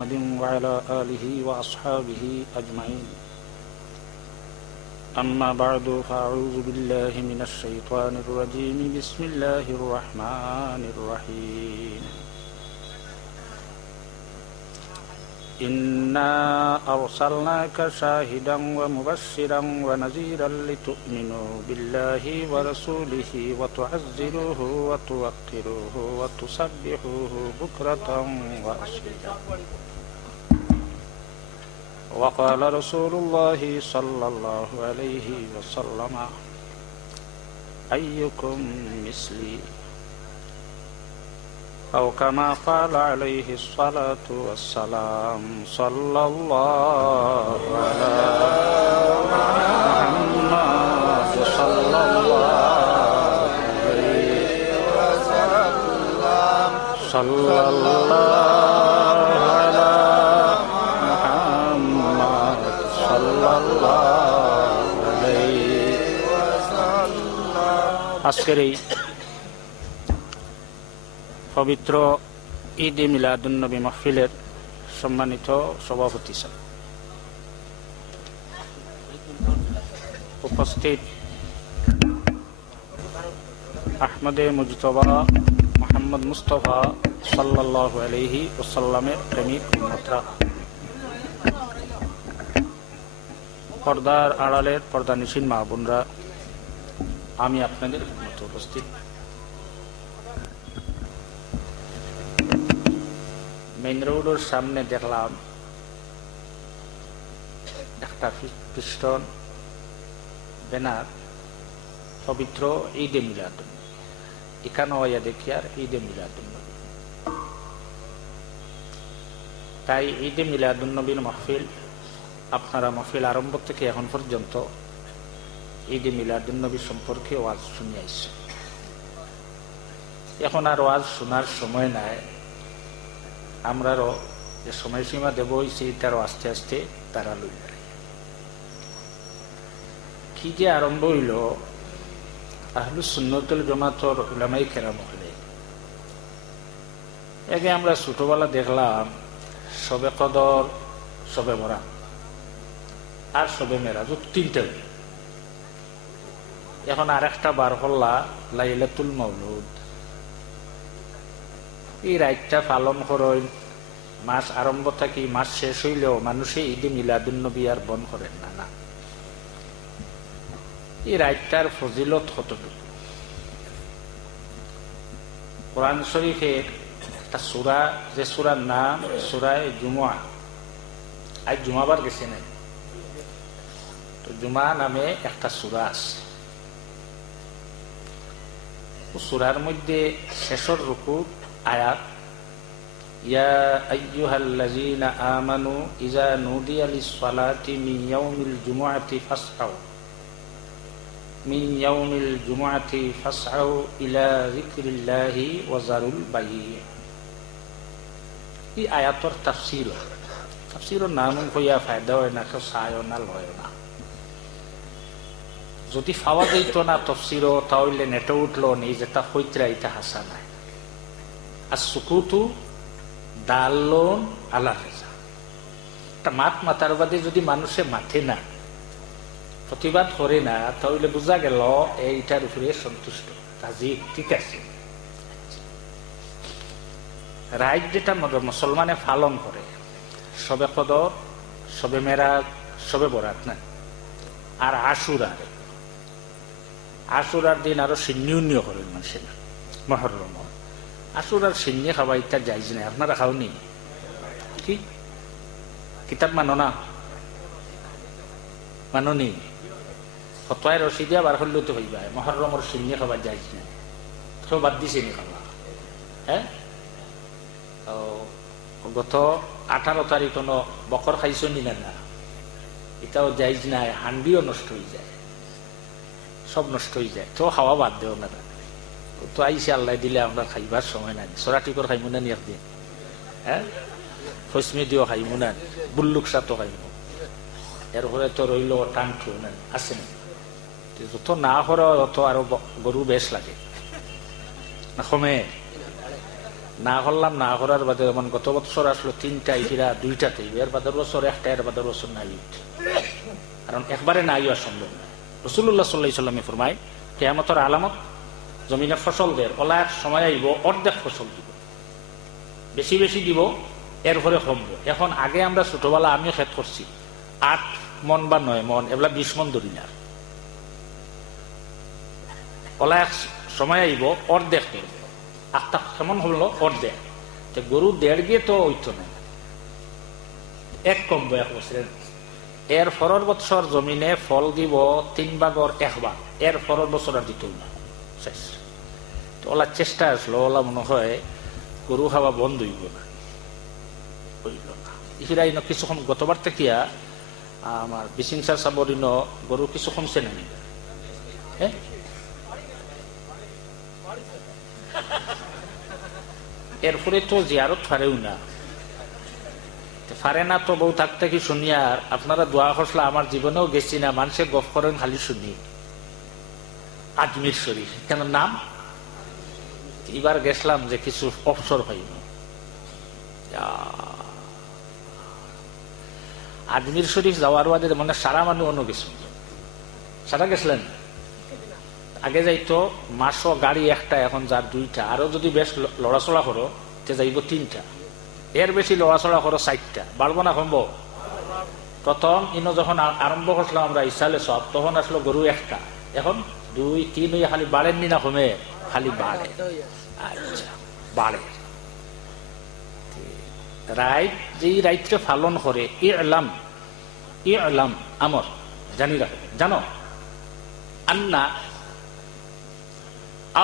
محمد وعلى آله وأصحابه أجمعين. أما بعد فأعوذ بالله من الشيطان الرجيم. بسم الله الرحمن الرحيم. إنا أرسلناك شاهدا ومبشرا ونذيرا لتؤمنوا بالله ورسوله وتعزروه وتوقروه وتسبحوه بكرة وأصيلا. وقال رسول الله صلى الله عليه وسلم: أيكم مثلي؟ أو كما قال عليه الصلاة والسلام: صلى الله على محمد صلى الله عليه وسلم. صلى الله على محمد صلى الله عليه وسلم. আজকের পবিত্র ঈদে মিলাদুন্নবী মাহফিলের সম্মানিত সভাপতি স্যার, উপস্থিত আহমদে মুজতবা মোহাম্মদ মুস্তফা সাল্লাল্লাহু আলাইহি ওয়াসাল্লামের প্রেমিক উম্মতরা, পর্দার আড়ালের পর্দানিশীন মা বোনরা, আমি আপনাদের মতো উপস্থিত। মেইন রোডের সামনে দেখলাম একটা পিস্টন ব্যানার, পবিত্র ঈদে মিলাদুন্নবী। এখানে হইয়া দেখি আর ঈদে মিলাদুন্নবী। তাই ঈদে মিলাদুন্নবীর মাহফিল, আপনারা মাহফিল আরম্ভ থেকে এখন পর্যন্ত ঈদে মিলাদুন্নবী সম্পর্কে ওয়াজ শুনে আসছে। এখন আর ওয়াজ শোনার সময় নাই। আমরারও যে সময়সীমা দেব সেইটারও আস্তে আস্তে তারা লইল। কি যে আরম্ভ হইল, আহলুস সুন্নাতুল জামাতের উলামায়ে কেরাম হলে আগে আমরা ছোটবেলা দেখলাম শবে কদর, শবে বরাত আর শবে মেরাজ, তিনটা। এখন আর একটা বার হল্লা লাইলাতুল মাউলুদ। এই রাতটা পালন করেন মাস আরম্ভ থাকি মাস শেষ হইলেও মানুষে ঈদে মিলাদুন্নবী আর বন করেন না। না, এই রাতটার ফজিলত কতটুকু? কোরআন শরীফের একটা সূরা, যে সূরার নাম সূরায়ে জুমআ। আজ জুমাবার গেছে না, তো জুমা নামে একটা সূরা আছে। সূরার মধ্যে শেষের রুকুত আয়াত, ইয়া আইয়ুহাল্লাযীনা আমানু ইযা নুদিয়া লিস-সালাতি মিন ইয়াউমিল জুমআতি ফাসআউ ইলা যিকরিল্লাহি ওয়া যারুল বাই'। এই আয়াতের তাফসীরের নাম কইয়া ফায়দা হয় না, কেউ চায়ও না, লয় না। যদি পাওয়া যাইত না তাফসীর, তাহলে নেটে উঠলো নেই যেটা হইতরা এটা হাসা নাই। আর সুকুতু দাল্লুন আলা রিজা, একটা মাথার বাদে যদি মানুষে মাথে না, প্রতিবাদ করে না, তাহলে বোঝা গেল এইটার উপরে সন্তুষ্ট, রাজি, ঠিক আছে। রাইট যেটা মুসলমানে পালন করে, শবে কদর, শবে মেরাজ, শবে বরাত না, আর আশুরার দিন আরো সিন্নিউন্নিও করেন মানুষেরা। মুহররম আশুরার সিন্নি খাওয়া ইত্যা যাইজ নাই। আপনারা খাওনি কি? কিতাব মানো না? মাননি? ফতোয়ায় রশিদিয়া বার করলেও তো হইবা মুহররমের সিন্নি খাওয়া যাইজ নাই। কেউ বাদ দিছে নি খাওয়া? হ্যাঁ, গত 18 তারিখ কোনো বকর খাইছো নি? না, এটাও যাইজ নাই। হান্ডিও নষ্ট হয়ে যায়, সব নষ্ট হয়ে যায়। তো খাওয়া বাদ দেও না, তো আইসে আল্লাহ দিলে আমরা খাইবার সময় নাই। সরাটিকর খাইমু না নি একদিন? হ্যাঁ, ফসমি দিও খাইমু না, বুল্লুক সাতো খাইমু। এরপরে তো রইল টাংটু না, আছে না? যত না করে তত আরো গরু বেশ লাগে না, কমে না করলাম, না করার বাদে যেমন গত বছর আসলো 3টা, ইফিরা 2টাতে, এর বাদের বছর 1টা, এর বাদের বছর নাই। কারণ একবারে না ইয়া সম্ভব না। রাসূলুল্লাহ সাল্লাল্লাহু আলাইহি ওয়াসাল্লাম ফরমায় কিয়ামতের আলামত জমিনে ফসল দের ওলা এক সময় আইব অর্ধেক ফসল দিব, বেশি বেশি দিব, এরপরে কমবো। এখন আগে আমরা ছোটবেলা আমিও খেত করছি, 8 মন বা 9 মন, এগুলা 20 মন ধরি না। ওলা এক সময় আইব অর্ধেক করব, আটটা কেমন হলো অর্ধেক। গরু 1.5 গিয়ে তো ওইতো না, 1 কমবো 1 বছরের। এর পরের বছর জমিনে ফল দিব 3 ভাগের 1 ভাগ, এর পরের বছর আর দিত না, শেষ। তো ওলা চেষ্টা আসলো, ওলা মনে হয় গরু খাওয়া বন্ধ হইব না, হইল না। ইফিরাই কিছুক্ষণ গতবার থেকে আমার বিশিংসার সাবরিন গরু কিছু কমছে না, হ্যাঁ এরপরে তো জিয়ারত ফারেও না, ফারে না তো বউ থাকতে কি শুনিয়া। আর আপনারা দোয়া খসলা, আমার জীবনেও গেছি না, মানুষের গফ করেন খালি শুনি আজমির শরীফ, কেন নাম। এবার গেছিলাম যে কিছু অবসর পাইব। আজমির শরীফ যাওয়ার বাদে মানে সারা মানুষ অন্য গেছিল, সারা গেছিলেন। আগে যাইতো মাসও গাড়ি একটা, এখন যার 2টা, আরো যদি বেশ লড়াচড়া করো তে যাইব 3টা, এর বেশি লড়াচড়া করো 4টা, বাড়বো না কমবো। প্রথম ইনো যখন আরম্ভ করছিলাম আমরা ইসালে সব, তখন আসলো গরু 1টা, এখন 2, 3 হইয়া খালি বাড়েননি না কমে, খালি বাড়ে। আচ্ছা বাড়ে। রাইট যেই রাইটটা পালন করে ইলাম, ইলাম আমর জানি রাখো, জানো আন্না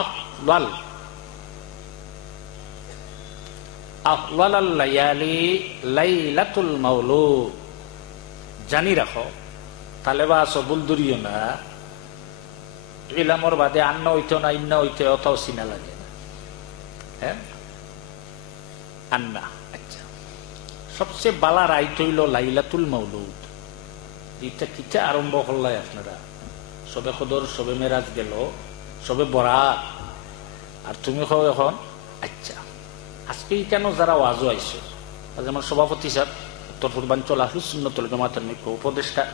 আফদাল আফদাল লায়ালি লাইলাতুল মাউলুদ, জানি রাখো। তাহলে বা সবুল দূরিও না, ইলামর বাদে আন্ন হইতো না, ইন্ন হইতে অতাও চিনা লাগে না, হ্যাঁ আন্না। আচ্ছা, সবচেয়ে বালা রাইট হইল লাইলাতুল মাউলুদ। এটা কিটা আরম্ভ করলাই আপনারা, সবে কদর, সবে মেরাজ গেল, সবে বরাত, আর তুমি খাও এখন। আচ্ছা, আজকে কেন যারা ওয়াজও আইসো, যেমন সভাপতি স্যার উত্তর পূর্বাঞ্চল আহলুস সুন্নাতুল জামাতের মুখ্য উপদেষ্টা,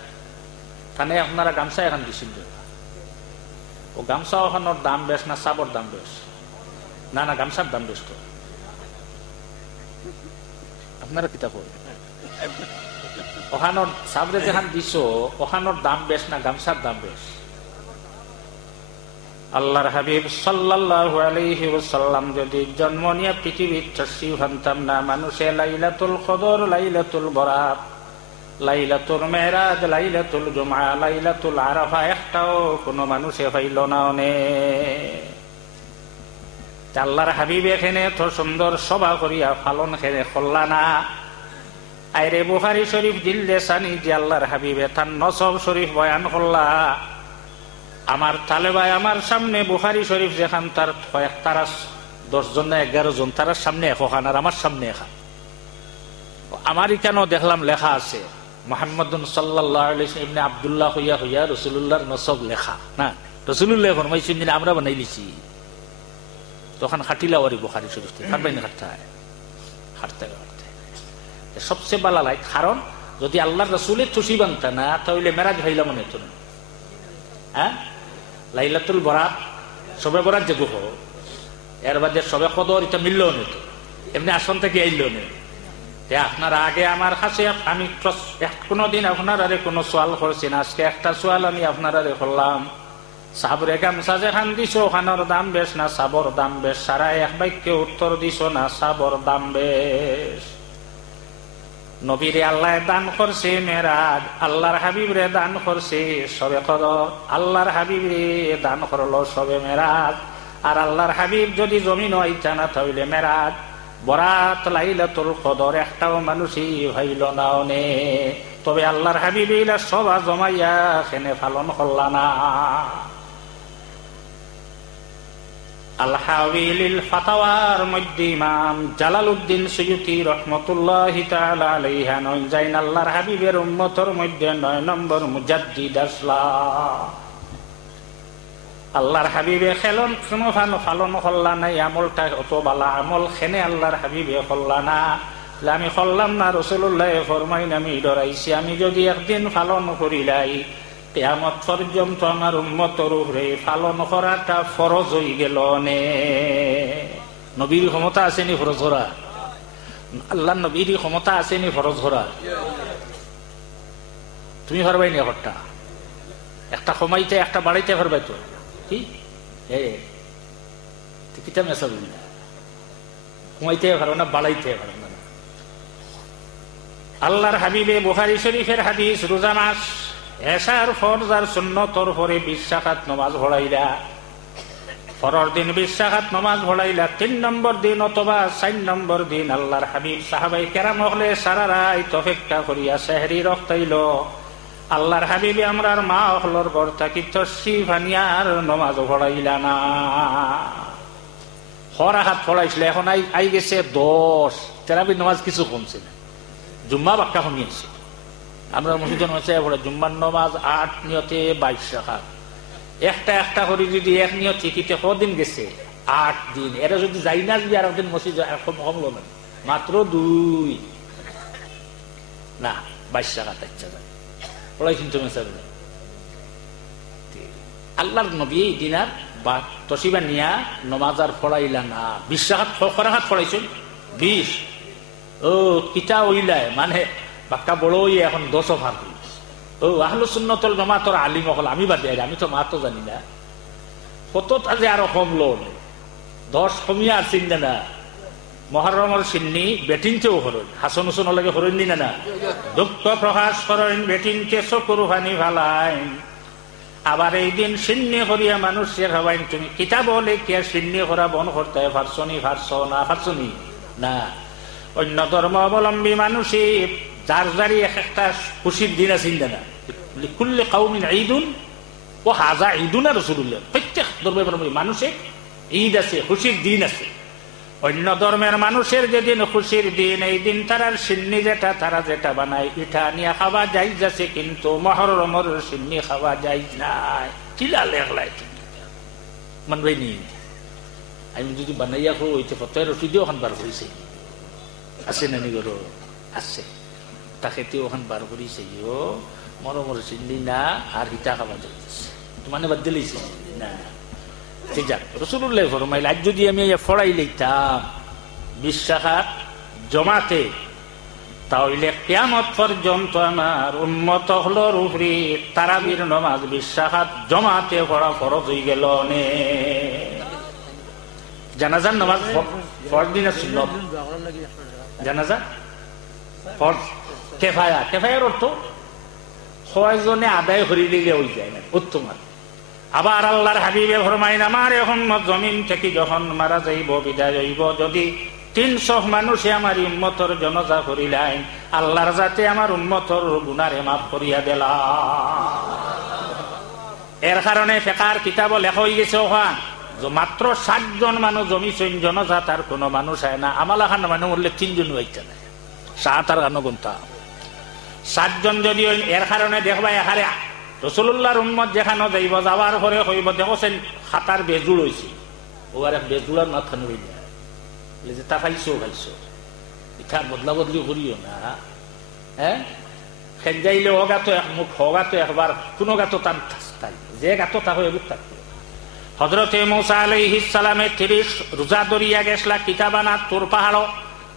তানে আপনারা গামছা এখন দিছিল, ও গামছা ওখানোর দাম বেশ না সাবর দাম বেশ? না না, গামছার দাম বেশ। তো আপনারা কিতাব ওখানোর সাবরে যেখান দিছ, ওখানোর দাম বেশ না গামছার দাম বেশ? আল্লাহর হাবিব সাল্লাল্লাহু আলাইহি ওয়াসাল্লাম যদি জন্ম নিয়ে পৃথিবীর চাষি ভাবতাম না, মানুষে লাইলাতুল কদর, লাইলাতুল বরাত, লাইলাতুল মেরাজ, লাইলাতুল জুমআ, লাইলাতুল আরাফা একটাও কোনো মানুষে পাইল না। আল্লাহর হাবিব এখানে এত সুন্দর সভা করিয়া পালন খেলে করলা না। আইরে বুখারী শরীফ দিল্লে সানি যে আল্লাহর হাবিবে তার নসব শরীফ বয়ান করলা। আমার তালেবাই আমার সামনে বুখারী শরীফ যেখান তার তারা 10 জন না 11 জন, তার সামনে একখান আর আমার সামনে এখান। আমার কেন দেখলাম লেখা আছে মুহাম্মাদুন সাল্লাল্লাহু আলাইহি ওয়াসাল্লাম ইবনে আব্দুল্লাহ হইয়া হইয়া রাসূলুল্লাহর নসব লেখা না, রাসূলুল্লাহ ফরমাইছেন দিন আমরা বানাই লিছি। তখন খাটিলা ওরি বুখারী শরীফ পারবেন না, খাটতে সবচেয়ে ভালো লাগে। কারণ যদি আল্লাহর রাসূলের খুশি বানতা না, তাহলে মেরাজ হইলা মনে হতো না। হ্যাঁ, লাইলাতুল বরাত, সবে বরাত যে গুহ, এর বাদে সবে কদর, এটা মিললেও নিত, এমনি আসন থেকে আইলেও নেই। আপনারা আগে আমার কাছে আমি কোনোদিন আপনার আরে কোনো সোয়াল করছি না, আজকে একটা সোয়াল আমি আপনার আরে করলাম। সাবরে গামছা যেখান দিছ ওখানোর দাম বেশ না সাবর দাম বেশ? সারা এক বাক্যে উত্তর দিছ না সাবর দাম বেশ। নবীরে আল্লাহ দান করছে মেরাজ, আল্লাহর হাবিবরে দান করছে সবে কদর, আল্লাহর হাবিবরে দান করলো সবে মেরাজ। আর আল্লাহর হাবিব যদি জমিন আইতা না তাহলে মেরাজ, বরাত, লাইলাতুল কদর একটাও মানুষই হইল না। তবে আল্লাহর হাবিব এইলা সবা জমাইয়া খেনে পালন করলা না। আল-হাওয়াইলিল ফাতাওয়ার মধ্যে ইমাম জালালউদ্দিন সুয়ুতি রাহমাতুল্লাহি তাআলা আলাইহি নয় যাইন আল্লাহর হাবিবের উম্মতের মধ্যে 9 নম্বর মুজাদ্দিদ আসলা। আল্লাহর হাবিবে খেলন কোনো ফালন হল্লা নাই, আমলটা অত বালা আমল খেনে আল্লাহর হাবিবে হল্লা না, আমি হল্লাম না। রাসূলুল্লাহ ফরমাইন আমি ডরাইছি আমি যদি একদিন ফালন করিলাই কিয়ামত পর্যন্ত আমার উম্মতের উপরে পালন করাটা ফরজ হয়ে গেল নে। নবীর ক্ষমতা আসেনি ফরজ করা? আল্লাহ নবীর ক্ষমতা আসেনি ফরজ করা? তুমি পারবাই না একটা একটা কমাইতে একটা বাড়াইতে পারবাই তো কি কিতা মেসা বুঝি না, কমাইতে পারো না বাড়াইতে পারো না। আল্লাহর হাবিবে বুখারী শরীফের হাদিস, রোজা মাস এশার ফরজ আর সুন্নতর পরে 20 রাকাত নামাজ পড়াইলা, পরের দিন 20 রাকাত নামাজ পড়াইলা, 3 নম্বর দিন অথবা 4 নম্বর দিন আল্লাহর হাবিব সাহাবাই কেরাম হলে সারা রাত অপেক্ষা করিয়া সেহরি রক্তাইল। আল্লাহর হাবিবে আমরার মা হলর ঘর থাকি তশরিফ আনিয়ার নামাজ পড়াইলা না, হরাহাত পড়াইছিল। এখন আই গেছে 10 তেরাবির নামাজ কিছু কমছে না, জুম্মা বাক্কা কমিয়েছে। আমরা মসজিদের মশাই পড়ে জুম্মার নামাজ 8 নিয়তে 22 রাকাত, একটা করে যদি এক নিয়ত ঠিকিতে কদিন গেছে 8 দিন। এরা যদি যাই না যদি আর একদিন মসজিদ কমলো না, মাত্র 2 না 22 রাকাত ইচ্ছা যায় পড়াই কিন্তু মেসাবে। আল্লাহর নবী দিনার বা তসিবা নিয়া নমাজ আর পড়াইলা না, 20 রাকাত রাকাত পড়াইছেন 20। ও কিতা ওইলায় মানে বাক্কা বড় এখন 10 ভাগ। ও আহলুস সুন্নাতুল জামাতের আলিম হল, আমি বাদ দিই, আমি তো মা তো জানি না কতটা যে আরো কমলো 10 কমিয়া আর চিন্তা না। মহরমের সিন্নি বেটিনকেও হরণ, হাসন হুসন লাগে হরণ দিন না, দুঃখ প্রকাশ করেন বেটিনকে চকুর পানি ফালাইন। আবার এই দিন সিন্নি করিয়া মানুষের হবাইন, তুমি কিতাব লেখিয়া সিন্নি করা বন করতে পারছনি পারছনি না। অন্য ধর্ম অবলম্বী মানুষই যার যারই একটা খুশির দিন আছে না, কুল্লি কাউমিন ঈদুন ও হাজা ঈদুন আর রাসূলুল্লাহ। প্রত্যেক ধর্মের মানুষের ঈদ আছে, খুশির দিন আছে। অন্য ধর্মের মানুষের যেদিন খুশির দিন, এই দিন তারার সিন্নি যেটা তারা যেটা বানায় এটা নিয়ে খাওয়া যাইজ আছে, কিন্তু মহরমের সিন্নি খাওয়া যাইজ নাই। চিলা লেখলাই মানবাই নি, আমি যদি বানাইয়া খো হইতে ফটো রসিদিও ওখান বার করেছে আছে না নিগর আছে, তাকে ওখান বার করেছে মরমর সিন্নি না আর হিতা খাওয়া যাইতেছে মানে বাদ দিলেছে না। ঠিক আছে, রাসূলুল্লাহ ফরমাইল আজ যদি আমি ফড়াই লইতাম 20 রাকাত জমাতে, তাহলে কিয়ামত পর্যন্ত আমার উম্মত হলোর উপরে তারাবির নামাজ 20 রাকাত জমাতে পড়া ফরজ হয়ে গেল নে। জানাজার নামাজ ফরজ দিন সুন্নাত, জানাজা ফরজ কিফায়া, কিফায়ার অর্থ কয়জনে আদায় করে দিলে হয়ে যায় না, উত্তম। আবার আল্লাহর হাবিবে ফরমাইন আমার এখন জমিন থেকে যখন মারা যাইব বিদায় হইব, যদি 300 মানুষে আমার উম্মতর জনাজা করিলেন, আল্লাহর যাতে আমার উম্মতর গুনারে মাফ করিয়া দিলা। এর কারণে ফিকহের কিতাব লেখা হয়ে গেছে ওখান মাত্র 60 জন মানুষ জমিছেন জনাজা, তার কোনো মানুষ হয় না। আমালা খান মানুষ বললে 3 জন হইতে না, 7 আর গানো গুনতা 60 জন যদি। এর কারণে দেখবা এখানে রাসূলুল্লাহর উম্মত যেখানে যাইব, যাওয়ার পরে কইব দেখছেন খাতার বেজুড় হয়েছে, ওবার এক বেজুড়ার মাথানো হয়ে যায় যে তা খাইছো এটা বদলা বদলি করিও না। হ্যাঁ খেন যাইলে ও গাতো এক মুখ, হ গাতো একবার, কোনো গাতো টান তাই যে গাতো তা হয়ে থাকতো। হযরতে মূসা আলাইহিস সালামে 30 রোজা দরিয়া গেছলা কিতাবানা তোর পাহাড়,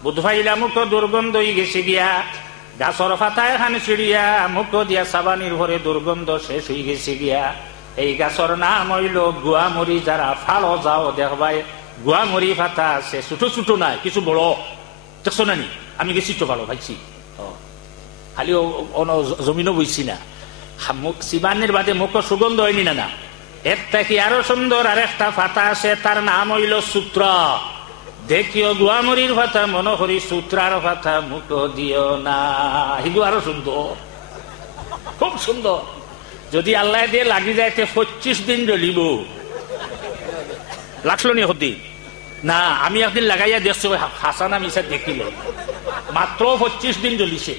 বুধভাইলা মুখ দুর্গন্ধ হয়ে গেছে গিয়া, গাছর ফাতায় খান চিড়িয়া মুখ দিয়া সাবানির ভরে দুর্গন্ধ শেষ হয়ে গেছে গিয়া। এই গাছর নাম হইল গুয়ামরি। যারা ফালো যাও দেখবাই গুয়ামরি ফাতা আছে, ছোট ছোট নাই কিছু বড়, দেখছো নানি? আমি গেছি তো ভালো ভাইছি, খালি জমিনও বইছি না, সিবানির বাদে মুখ সুগন্ধ হয়নি না। এর থেকে আরো সুন্দর আর একটা ফাতা আছে, তার নাম হইল সূত্রা। দেখিও গুয়ামরির ফাতা মনে করি সূত্রার ফাতা মুখ দিও না, হিগু আরো সুন্দর, খুব সুন্দর। যদি আল্লাহ দিয়ে লাগি যাইতে 25 দিন জ্বলিব, লাগলো নি হদি না? আমি একদিন লাগাইয়া দেখছি হাসানা মিশা দেখিল মাত্র 25 দিন জ্বলিছে।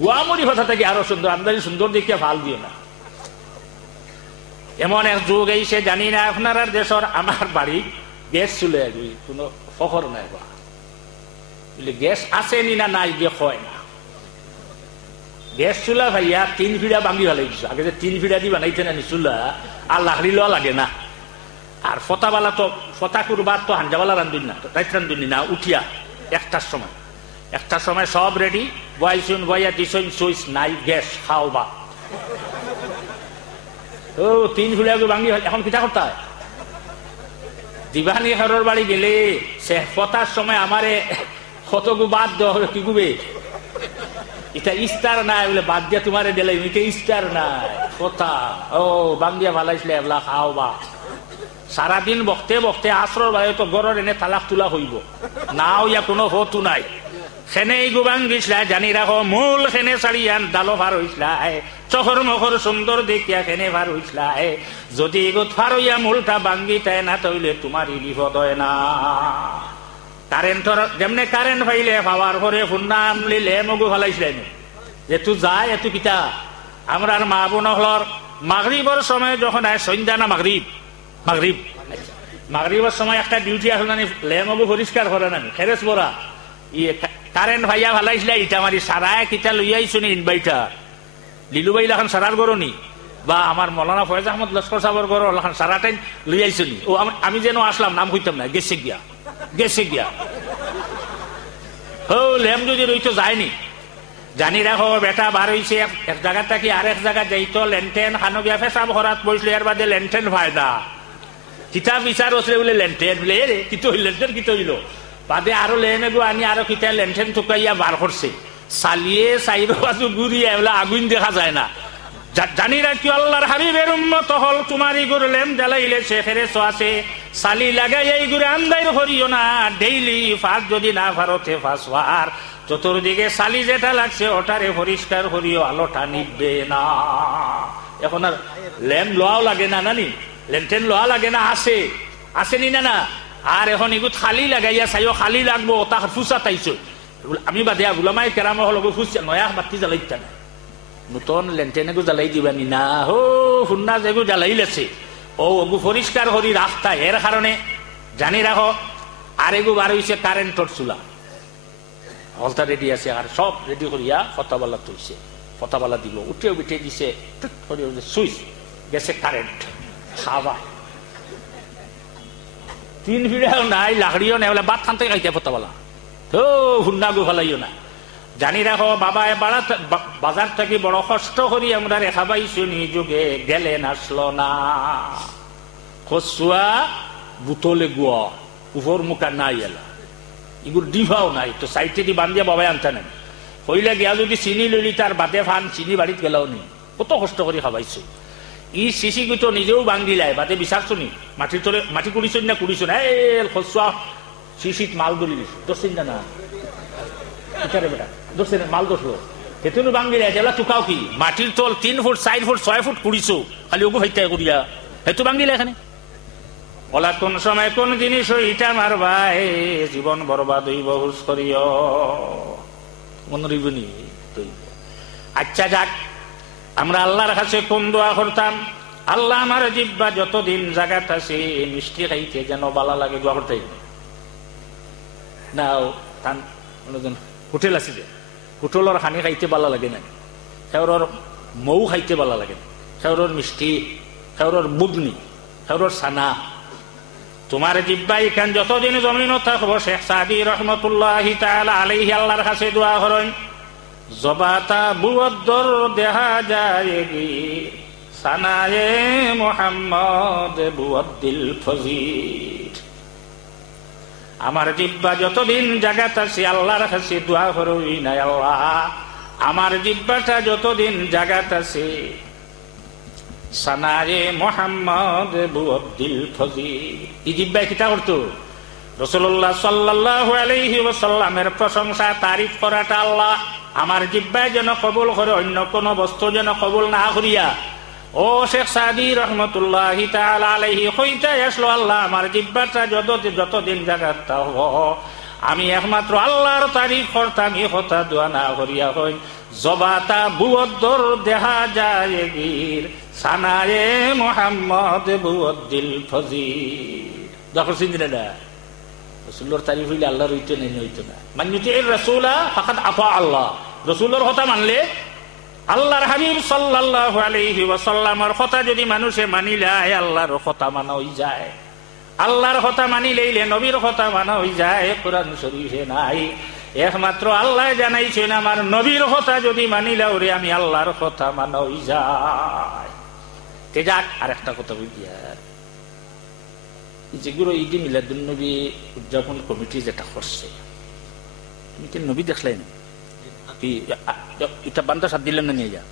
গুয়ামরি ফাতা থেকে আরো সুন্দর, আন্দাজি সুন্দর দেখিয়া ভাল দিও না। এমন এক যুগ এইসে জানি না আপনার দেশের আমার বাড়ি গ্যাস চলে আসবি কোনো ফখর নাই বা গ্যাস আছে নি না নাই গিয়ে হয় না গ্যাস চুলা ভাইয়া 3 ফিড়া ভাঙি ফেলাইছো আগে যে 3 ফিড়া দি বানাইতে না চুলা আর লাকড়ি লওয়া লাগে না আর ফতাবালা তো ফতা করবার তো হাঞ্জাবালা রান্ধুন না রাইত রান্ধুন না উঠিয়া একটার সময় সব রেডি বয়াইছুন বয়া দিছুন সুইচ নাই গ্যাস খাও বা ও 3 ফিড়া ভাঙি এখন কিতা করতে হয় দিবানি ঘরের বাড়ি গেলে সে ফতার সময় আমারে কতগু বাদ দেওয়া হলো কি গুবে এটা ইস্টার নাই বলে বাদ দিয়া তোমারে দিলে এটা ইস্টার নাই কথা ও বাঙ্গিয়া ভালাইছিলে এবলা খাও বা সারাদিন বকতে বকতে আশ্রর বাড়ি তো গড়ের এনে তালাক তোলা হইব নাও ইয়া কোনো হতু নাই সেনে গুবাং গিসলা জানি রাখো মূল সেনে ছাড়িয়ান ডালো ভার হইসলা চহর মখর সুন্দর দেখিয়া সেনে ভার হইসলা যদি এগো ফারইয়া মূলটা বাঙ্গিতাই না তইলে তোমারই বিপদ হয় না কারেন্টর যেমনে কারেন্ট পাইলে পাওয়ার পরে ফুন্না আমলিলে মগু ফেলাইছিলেন যে তুই যায় এত কিতা আমরা মা বোন হলর মাগরিবর সময় যখন সন্ধ্যা না মাগরিবর সময় একটা ডিউটি আসলে লেমগু পরিষ্কার করে না খেরেস বরা কারেন্ট ভাইয়া ফেলাইছিলে ইটা মারি সারায় কিতা লইয়াই শুনি ইনভাইটার লিলুবাই লাখান সারার গরনি বা আমার মৌলানা ফয়েজ আহমদ লস্কর সাহেবের গর লাখান সারাটাই লইয়াই শুনি ও আমি যেন আসলাম নাম কইতাম না গেছে গিয়া ও লেম যদি রইতো যায়নি জানি রাখো বেটা বার হইছে এক জায়গা থাকি আরেক জায়গা যাইতো লেনটেন খানবিয়া ফেসাব হরাত বসলে এর বাদে লেনটেন ফায়দা কিতাব বিচার হচ্ছে বলে লেনটেন বলে রে কিতো লেনটেন কিতো হইল বাদে আরো লেনে গো আনি আরো কিতা লেনটেন টুকাইয়া বার করছে চালিয়ে চাইরো বাজু ঘুরিয়ে এগুলা আগুন দেখা যায় না জানি রাখি আল্লাহর হাবিবের উম্মত হল তোমারই গুরু লেম জ্বালাইলে সে ফেরেশো আছে সালি লাগাই এই গুরে আন্দাইর হরিও না ডেইলি ফাঁস যদি না ভারতে ফাঁসওয়ার চতুর্দিকে সালি যেটা লাগছে ওটারে পরিষ্কার করিও আলোটা নিবে না এখন আর ল্যাম্প লোয়াও লাগে না নানি লেন্টেন লোয়া লাগে না আসেনি না আর এখন এগুলো খালি লাগাইয়া চাইও খালি লাগবো তার ফুসা তাইছো আমি বাদে গুলামাই কেরাম হল ফুসা নয়া বাতি জ্বালাইতা না নতুন লেন্টেনেগু জ্বালাই দিবানি না হো হুন্না যেগু জ্বালাই লেছে ও ওগু পরিষ্কার করি রাস্তা এর কারণে জানি রাখো আর এগু বার হইছে কারেন্টর চুলা হলতা রেডি আছে আর সব রেডি করিয়া ফতাবালা তুলছে ফতাবালা দিল উঠেও বিঠে দিছে সুইচ গেছে কারেন্ট খাওয়া 3 ফিড়াও নাই লাকড়িও নাই বলে বাদ খানতে খাইতে ফতাবালা তো হুন্না গু ফেলাইও না জানি রাখো বাবা বাজার থেকে বড় কষ্ট করি আমরা রেখা পাইছি যুগে গেলেন আসলো না খসুয়া বুতলে গুয়া উপর মুখা নাই এলা এগুলো ডিভাও নাই তো সাইডে দি বান্ধিয়া বাবাই আনতে নেন হইলে গিয়া যদি চিনি লইলি তার বাদে ফান চিনি বাড়িত গেলাও নেই কত কষ্ট করে খাবাইছো ই সিসি গুটো নিজেও বান্ধিলাই বাদে বিচারছো নি মাটির তলে মাটি কুড়িছ না কুড়িছ না এই খসুয়া সিসিত মাল দলি দিছ দোষিন না বিচারে বেটা দোষের মাল দোষলো সেতুন বাঙ্গিলে যেগুলা টুকাও কি মাটির তল 3 ফুট 4 ফুট 6 ফুট কুড়িছো খালি ওগু ভাইতে করিয়া হেতু বাঙ্গিলে এখানে ওলা কোন সময় কোন জিনিস ইটা মারবা জীবন বরবাদ হইব হুশ করিও মনে রইবনি আচ্ছা যাক আমরা আল্লাহর কাছে কোন দোয়া করতাম আল্লাহ আমার জিহ্বা যতদিন জাগাত আছে মিষ্টি খাইতে যেন ভালো লাগে দোয়া করতে নাও তান হোটেল আছে যে হোটেলের হানি খাইতে ভালো লাগে না সেওর মৌ খাইতে ভালো লাগে না সেওর মিষ্টি সেওর বুগনি সেওর সানা তোমার জিব্বা এখান যতদিন জমিন থাকবো শেখ সাদি রহমতুল্লাহি তাআলা আলাইহি আল্লাহর কাছে দোয়া করেন জবাতা বুয়দ্দর দেখা যায় সানায়ে মুহাম্মদ বুয়দ্দিল ফজির আমার জিব্বা যতদিন জাগাত আছে আল্লাহর কাছে দোয়া করই না আল্লাহ আমার জিব্বাটা যতদিন জাগাত আছে সানায়ে মুহাম্মদ বুয়দ্দিল ফজির এই জিব্বায় কিতা করতো রাসূলুল্লাহ সাল্লাল্লাহু আলাইহি ওয়াসাল্লামের প্রশংসা তারিফ করাটা আল্লাহ আমার জিব্বায় যেন কবুল করে অন্য কোন বস্তু যেন কবুল না করিয়া ও শেখ সাদি রহমতুল্লাহি তাআলা আলাইহি কইতে আসলো আল্লাহ আমার জিহ্বাটা যতদিন জাগাত আমি একমাত্র আল্লাহর তারিফ করতাম এই কথা দোয়া না করিয়া হই জবাতা বুয়দ্দর দেখা যায় গির সানায়ে মুহাম্মদ বুদ্দিল ফজির। দেখো চিন্তা না, রসুল্লাহর তারিফ হইলে আল্লাহর হইতো না, হইতো না। মান্যুতি রাসূলা ফাকাদ আতা আল্লাহ, রসুল্লাহর কথা মানলে আল্লাহর হাবিব সাল্লাল্লাহু আলাইহি ওয়াসাল্লামের কথা যদি মানুষে মানিলে আল্লাহর কথা মানা হই যায়। আল্লাহর কথা মানিলেইলে নবীর কথা মানা হই যায়। কোরআন শরীফে নাই, একমাত্র আল্লাহ জানাইছেন আমার নবীর কথা যদি মানিলে ওরে আমি আল্লাহর কথা মানা হই যায়। তে যাক, আর একটা কথা বুঝিয়া, যেগুলো ঈদে মিলাদুন নবী উদযাপন কমিটি যেটা করছে, তুমি কি নবী দেখলেন? এটা বান্দা সাথ দিলেন না, নিয়ে যা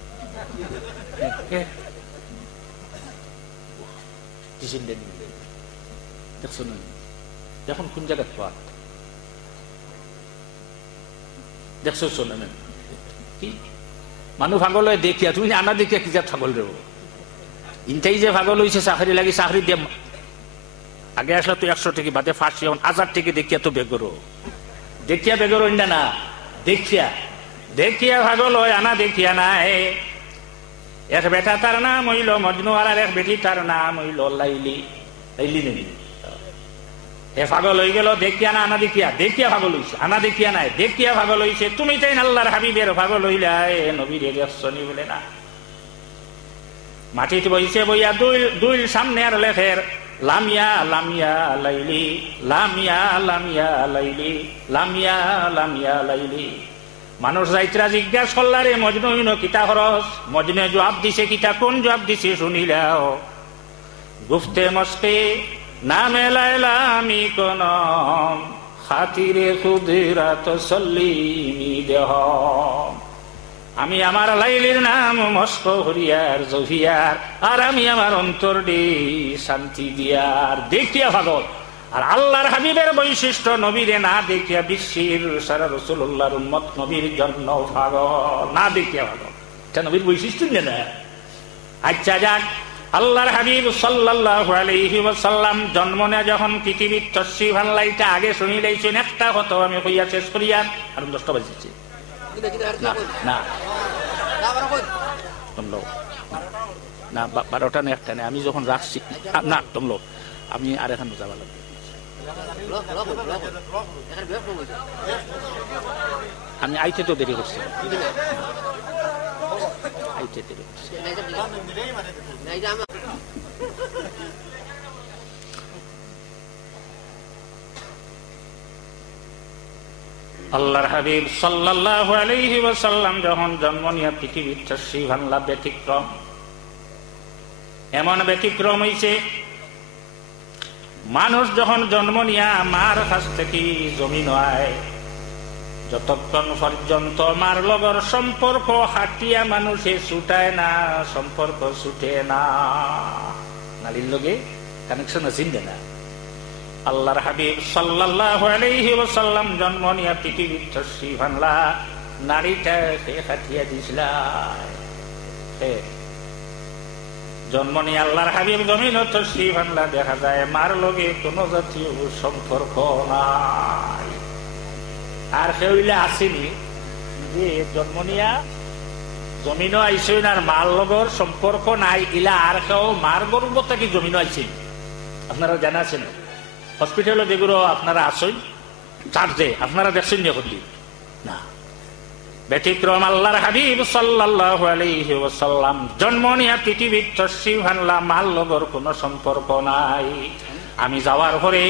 দেখছো না? এখন কোন জায়গায় পাত দেখছো? শোনা কি মানুষ পাগল হয়ে দেখিয়া, তুমি আনা দেখিয়া কি যা ছাগল রেব ইনটাই যে পাগল হয়েছে চাকরি লাগি, চাকরি দিয়ে আগে আসলে তো 100 থেকে বাদে ফাঁসি, এখন 1000 থেকে দেখিয়া তো বেগরো, দেখিয়া বেগরো না, দেখিয়া দেখিয়া পাগল হয়, আনা দেখিয়া নাই। এক বেটা তার নাম হইল মজনু, আর এক বেটি তার নাম হইল লাইলি। লাইলি নেই, এ পাগল হয়ে গেল দেখিয়া না, আনা দেখিয়া। দেখিয়া পাগল হইছে, আনা দেখিয়া নাই, দেখিয়া পাগল হইছে। তুমি তাই আল্লাহর হাবিবের পাগল হইলা, নবীর দেখছনি বলে না। মাটিতে বইছে, বইয়া দুইল সামনে আর লেখের লামিয়া লামিয়া লাইলি, লামিয়া লামিয়া লাইলি, লামিয়া লামিয়া লাইলি। মানুষ যাইত্রা জিজ্ঞাসা করলারে মজনু হইন কিতা খরচ? মজনু জবাব দিছে কিতা? কোন জবাব দিছে শুনিলাও? গুফতে মস্কে না মেলাইলামি কোন খাতিরে খুদিরাত সল্লিমি দেহ। আমি আমার লাইলির নাম মস্ক হরিয়ার জহিয়ার, আর আমি আমার অন্তর দি শান্তি দিয়ার। দেখিয়া ভাগল। আর আল্লাহর হাবিবের বৈশিষ্ট্য, নবীরে না দেখিয়া বিশ্বের সারা রাসূলুল্লাহর উম্মত নবীর জন্য পাগল, না দেখিয়া ভাগল। এটা নবীর বৈশিষ্ট্য না। আচ্ছা যাক, আল্লাহর হাবিব সাল্লাল্লাহু আলাইহি ওয়াসাল্লাম জন্ম নেয়া যখন পৃথিবীর তশরিফ আনলাইটা আগে শুনি লাইছেন। একটা কথা আমি কইয়া শেষ করিয়া, আর 10টা বাজছে না না না 12টা না, একটা না, আমি যখন রাখছি না তোমলো, আমি আর এখানে যাওয়া লাগবে। আমি আইতে তো দেরি করছি, আইতে দেরি করছি। আল্লাহর হাবিব সাল্লাল্লাহু আলাইহি ওয়াসাল্লাম যখন জন্ম নিয়ে পৃথিবীর তশরিফ আনলা, ব্যতিক্রম, এমন ব্যতিক্রম হইছে, মানুষ যখন জন্ম নিয়া মার কাছ থেকে জমিন হয়, যতক্ষণ পর্যন্ত মার লগর সম্পর্ক হাটিয়া মানুষে ছুটায় না, সম্পর্ক ছুটে না, নারীর লগে কানেকশন আছে না। আল্লাহর হাবিব সাল্লাল্লাহু আলাইহি ওয়াসাল্লাম জন্ম নিয়া পৃথিবীর তশরিফ আনলা, নারীটাকে হাটিয়া দিছিলা। জন্ম নিয়ে আল্লাহর হাবিব জমিন তশরিফ আনলা, দেখা যায় মার লগে কোনো জাতীয় সম্পর্ক নাই। আর সেগুলা আসেনি যে জন্ম নিয়া জমিনও আইসেন আর মার লগর সম্পর্ক নাই, ইলা আর কেউ মার গর্ব থেকে জমিনও আইসেন। আপনারা জানা আছেন হসপিটালে যেগুলো আপনারা আসেন চার্জে, আপনারা দেখছেন যখন না। ব্যতিক্রম আল্লাহর হাবিব সাল্লাল্লাহু আলাইহি ওয়াসাল্লাম জন্ম নিয়া পৃথিবীর তশরিফ আনলা, মার লগর কোনো সম্পর্ক নাই। আমি যাওয়ার পরে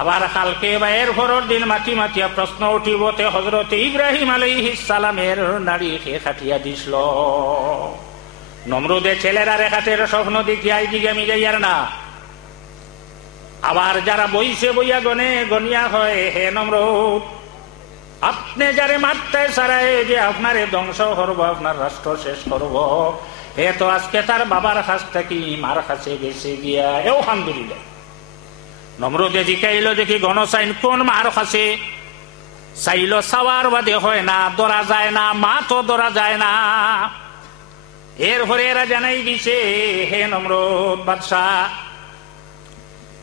আবার কালকে বা এর পরের দিন মাটি মাটিয়া প্রশ্ন উঠিব, তে হযরত ইব্রাহিম আলাইহিস সালামের নারী কে খাটিয়া দিছিল। নমরুদে ছেলেরা রেখাতের স্বপ্ন দেখিয়া দিকে আমি যাইয়ার না। আবার যারা বইছে বইয়া গনে গনিয়া হয়, হে নমরুদ, আপনি যারে মারতে সারায় যে আপনারে ধ্বংস করব, আপনার রাষ্ট্র শেষ করব, হে তো আজকে তার বাবার কাছ থেকে মার কাছে গেছে গিয়া। আলহামদুলিল্লাহ। নমরুদে জিকাইল দেখি গণসাইন কোন মার কাছে চাইল, চাওয়ার বাদে হয় না, ধরা যায় না, মা তো ধরা যায় না। এরপরে এরা জানাই দিছে, হে নমরুদ বাদশাহ,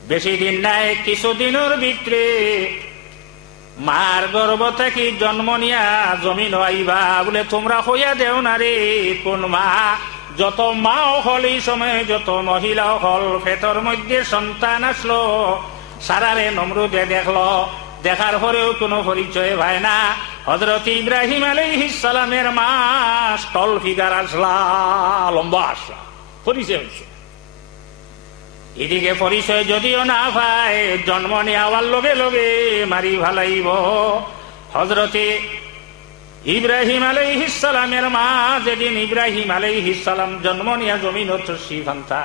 বেশি দিন নাই, কিছুদিনের ভিতরে মার গর্ভ থেকে জন্ম নিয়া জমিন আইবা বলে তোমরা হইয়া দেও না রে। কোন মা যত মাও হল এই সময়, যত মহিলাও হল, পেটর মধ্যে সন্তান আসলো, সারারে নমরুদে দেখলো, দেখার পরেও কোনো পরিচয় হয় না। হযরত ইব্রাহিম আলাইহিস সালামের মা টল ফিগার আসলা, লম্বা আসলা, পরিচয় হয়েছে। এদিকে পরিচয় যদিও না পায়, জন্ম নেওয়ার লগে লগে মারি ভালাইব। হযরতে ইব্রাহিম আলাইহিস সালামের মা যেদিন ইব্রাহিম আলাইহিস সালাম জন্ম নিয়া জমিন শ্রীফান্তা,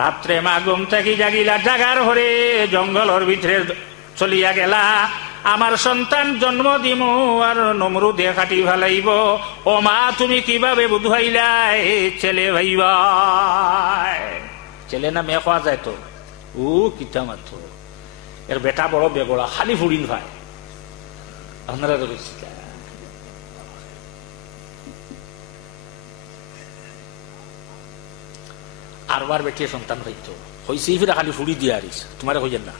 রাত্রে মা ঘুম থাকি জাগিলা, জাগার হরে জঙ্গলের ভিতরে চলিয়া গেলা, আমার সন্তান জন্ম দিমু আর নমরুদে খাটি ভালাইব। ও মা, তুমি কিভাবে বুঝাইলাই ছেলে ভাইবা? ছেলে না মেয়ে খাওয়া যায় তো, ও কিতা মাত্র, এর বেটা বড় বেগড়া, খালি ফুড়িন ভাই। আপনারা আরবার বেটিয়ে সন্তান হইতো, হয়েছে ফিরে খালি ফুড়ি দিয়ে আরিস, তোমার হইছেন না,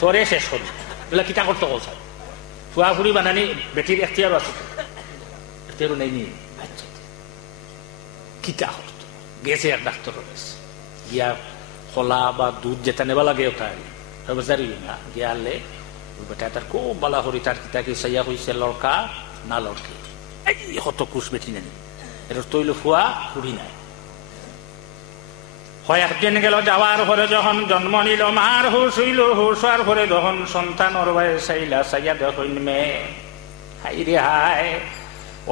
তোরে শেষ করি বলে কিতা করতে কৌশল। ফুয়া ফুড়ি বানানি বেটির এখতিয়ারও আছে, এখতিয়ারও নেই নি, কিতা করতো? গেছে এক ডাক্তার গেছে, গিয়া খোলা বা দুধ যেটা নেবা লাগে ওটাই বেচারি না, গিয়া আনলে বেটা তার খুব বালা করি তার কিতাকে সাইয়া হয়েছে লড়কা না লড়কি, এই হত কুশ বেটি নেনি, এটা তৈল ফুয়া ফুড়ি নাই। কয়েকদিন গেল, যাওয়ার পরে যখন জন্ম নিল, মার হুশ হইল, হুশ হওয়ার পরে যখন সন্তানর বয়ে চাইলা, চাইয়া দেখুন মেয়ে, হাই রে হাই,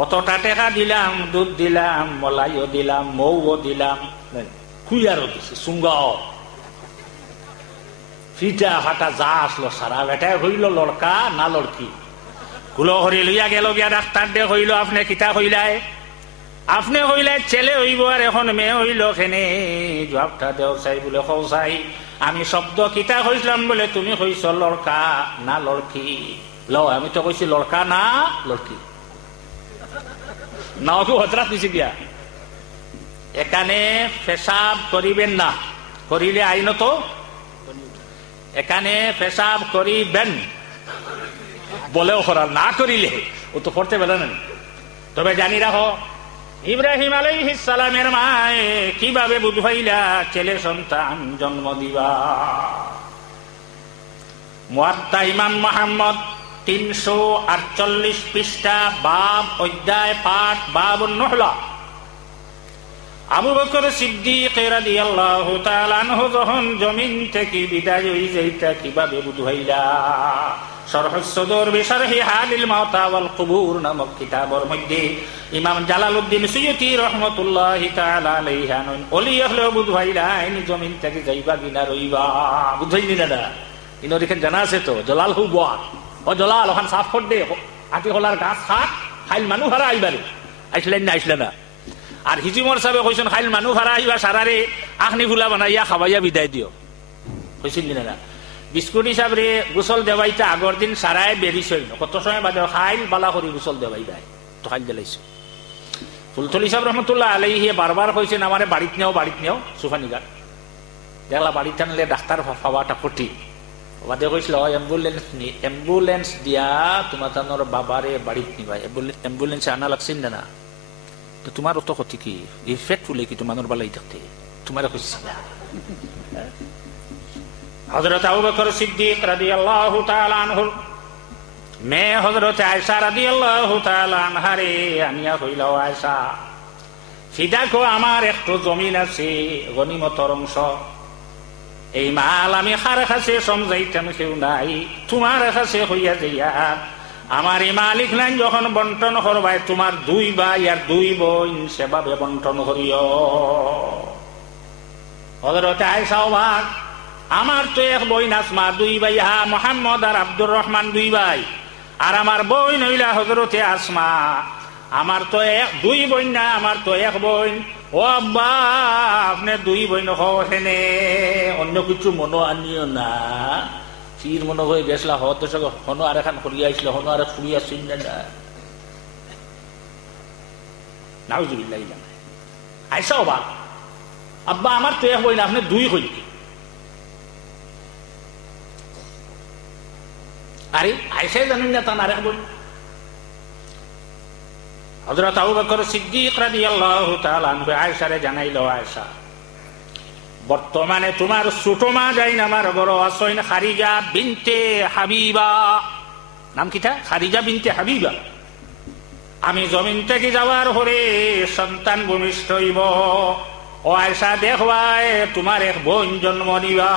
অতটা টাকা দিলাম, দুধ দিলাম, মলাইও দিলাম, মৌও দিলাম, খুইয়ারও দিছি, সুঙ্গাও ফিটা ফাটা যা আসলো সারা, বেটায় হইল লড়কা না লড়কি। গুলো হরি লইয়া গেল, গিয়া ডাক্তার দে হইল, আপনি কিতা হইলাই? আপনি হইলাই ছেলে হইব আর এখন মেয়ে হইল কেনে? জবাবটা দেও চাই বলে কও চাই, আমি শব্দ কিতা কইছিলাম বলে তুমি কইছ লড়কা না লড়কি? ল, আমি তো কইছি লড়কা না লড়কি, নাও তো হতরা দিছি গিয়া। এখানে পেশাব করিবেন না, করিলে আইনত, এখানে পেশাব করিবেন বলেও করার, না করিলে ও তো করতে পারে না। তবে জানি রাখো, ইব্রাহিম আলাইহিস সালামের মায়ে কিভাবে বুঝাইলা ছেলে সন্তান জন্ম দিবা। মুয়াত্তা ইমাম মুহাম্মদ 348 পৃষ্ঠা, বাব অধ্যায় পাঠ বাবুন নহলা। আবু বকর সিদ্দিক রাদিয়াল্লাহু তাআলা আনহু যখন জমিন থেকে বিদায় হয়ে যাইতা কিভাবে বুঝাইলা। শরহ সদর বিশরহি হালিল মাউতা ওয়াল কুবুর নামক কিতাবের মধ্যে ইমাম জালালউদ্দিন সুয়ুতি রাহমাতুল্লাহি তাআলা আলাইহি আনন ওলি হলো বুঝাইলা, ইনি জমিন থেকে যাইবা কিনা রইবা, বুঝাইনি দাদা। ইনোর এখানে জানা আছে তো, জলাল হু বয়া, ও জলাল ওখান সাফ কর দে, আটি হলার গাছ খাট, খাইল মানুষ হারা আইবারে, আইসলেন না আইসলে না। আর হিজিমর সাহেব কইছেন খাইল মানুষ হারা আইবা, সারারে আখনি ফুলা বানাইয়া খাবাইয়া বিদায় দিও, কইছেন না? বিস্কুট হিসাবে গোসল দেওয়াইতে আগর দিন সারায় বেরিস হইল, কত সময় বাদে খাইল বালা করি গোসল দেওয়াই দেয়, তো খাইল দিলাইছো। ফুলতলি সাহেব রহমতুল্লাহ আলাইহি বারবার কইছেন আমারে বাড়িতে নেও সুফানিগার, দেখলা বাড়িতে আনলে ডাক্তার পাওয়াটা কঠিন। বাদে কইছিল অ্যাম্বুলেন্স দিয়া তোমার তানোর বাবারে বাড়িতে নিবা, অ্যাম্বুলেন্সে আনা লাগছেন না, তো তোমার অত ক্ষতি কি, ইফেক্ট ফুলে কি তোমার বালাই থাকতে, তোমার কইছি না। হযরত আবু বকর সিদ্দিক রাদিয়াল্লাহু তাআলা আনহু মেয়ে হযরত আয়েশা রাদিয়াল্লাহু তাআলা আনহারে আনিয়া কইল, আয়েশা ফিদাকো, আমার একটু জমিন আছে গনিমতের অংশ, এই মাল আমি কার কাছে সমঝাইতাম কেউ নাই, তোমার কাছে হইয়া যাইয়া আমার এই মালিক নাই যখন বন্টন করবাই, তোমার 2 ভাই আর 2 বোন সেভাবে বন্টন করিও। হযরত আয়েশা অবাক, আমার তো এক বোন আসমা, 2 ভাই, হা মোহাম্মদ আর আব্দুর রহমান 2 ভাই, আর আমার বোন হইলা হযরতে আসমা, আমার তো 2 বোন না, আমার তো এক বোন। ও আব্বা, আপনি 2 বোন হেনে, অন্য কিছু মনো আনিও না, ফির মনে হয়ে গেছলা হতো সঙ্গে হনো আর এখন করিয়া আসল, হনো আর ফুরিয়া শুনলে না, নাউজুবিল্লাহ। আয়েশা অবাক, আব্বা আমার তো এক বোন, আপনি 2 হইল কি? আরে আয়েশাই জানেন না তার আরেক বোন। হযরত আবু বকর সিদ্দিক রাদিয়াল্লাহু তাআলা আনহু আয়েশারে জানাইলো, আয়েশা বর্তমানে তোমার ছোট মা যাইন আমার বড় আসইন খারিজা বিনতে হাবিবা, নাম কিটা? খারিজা বিনতে হাবিবা। আমি জমিন থেকে যাওয়ার পরে সন্তান ভূমিষ্ঠ হইব, ও আয়েশা দেখবায় তোমার এক বোন জন্ম নিবা।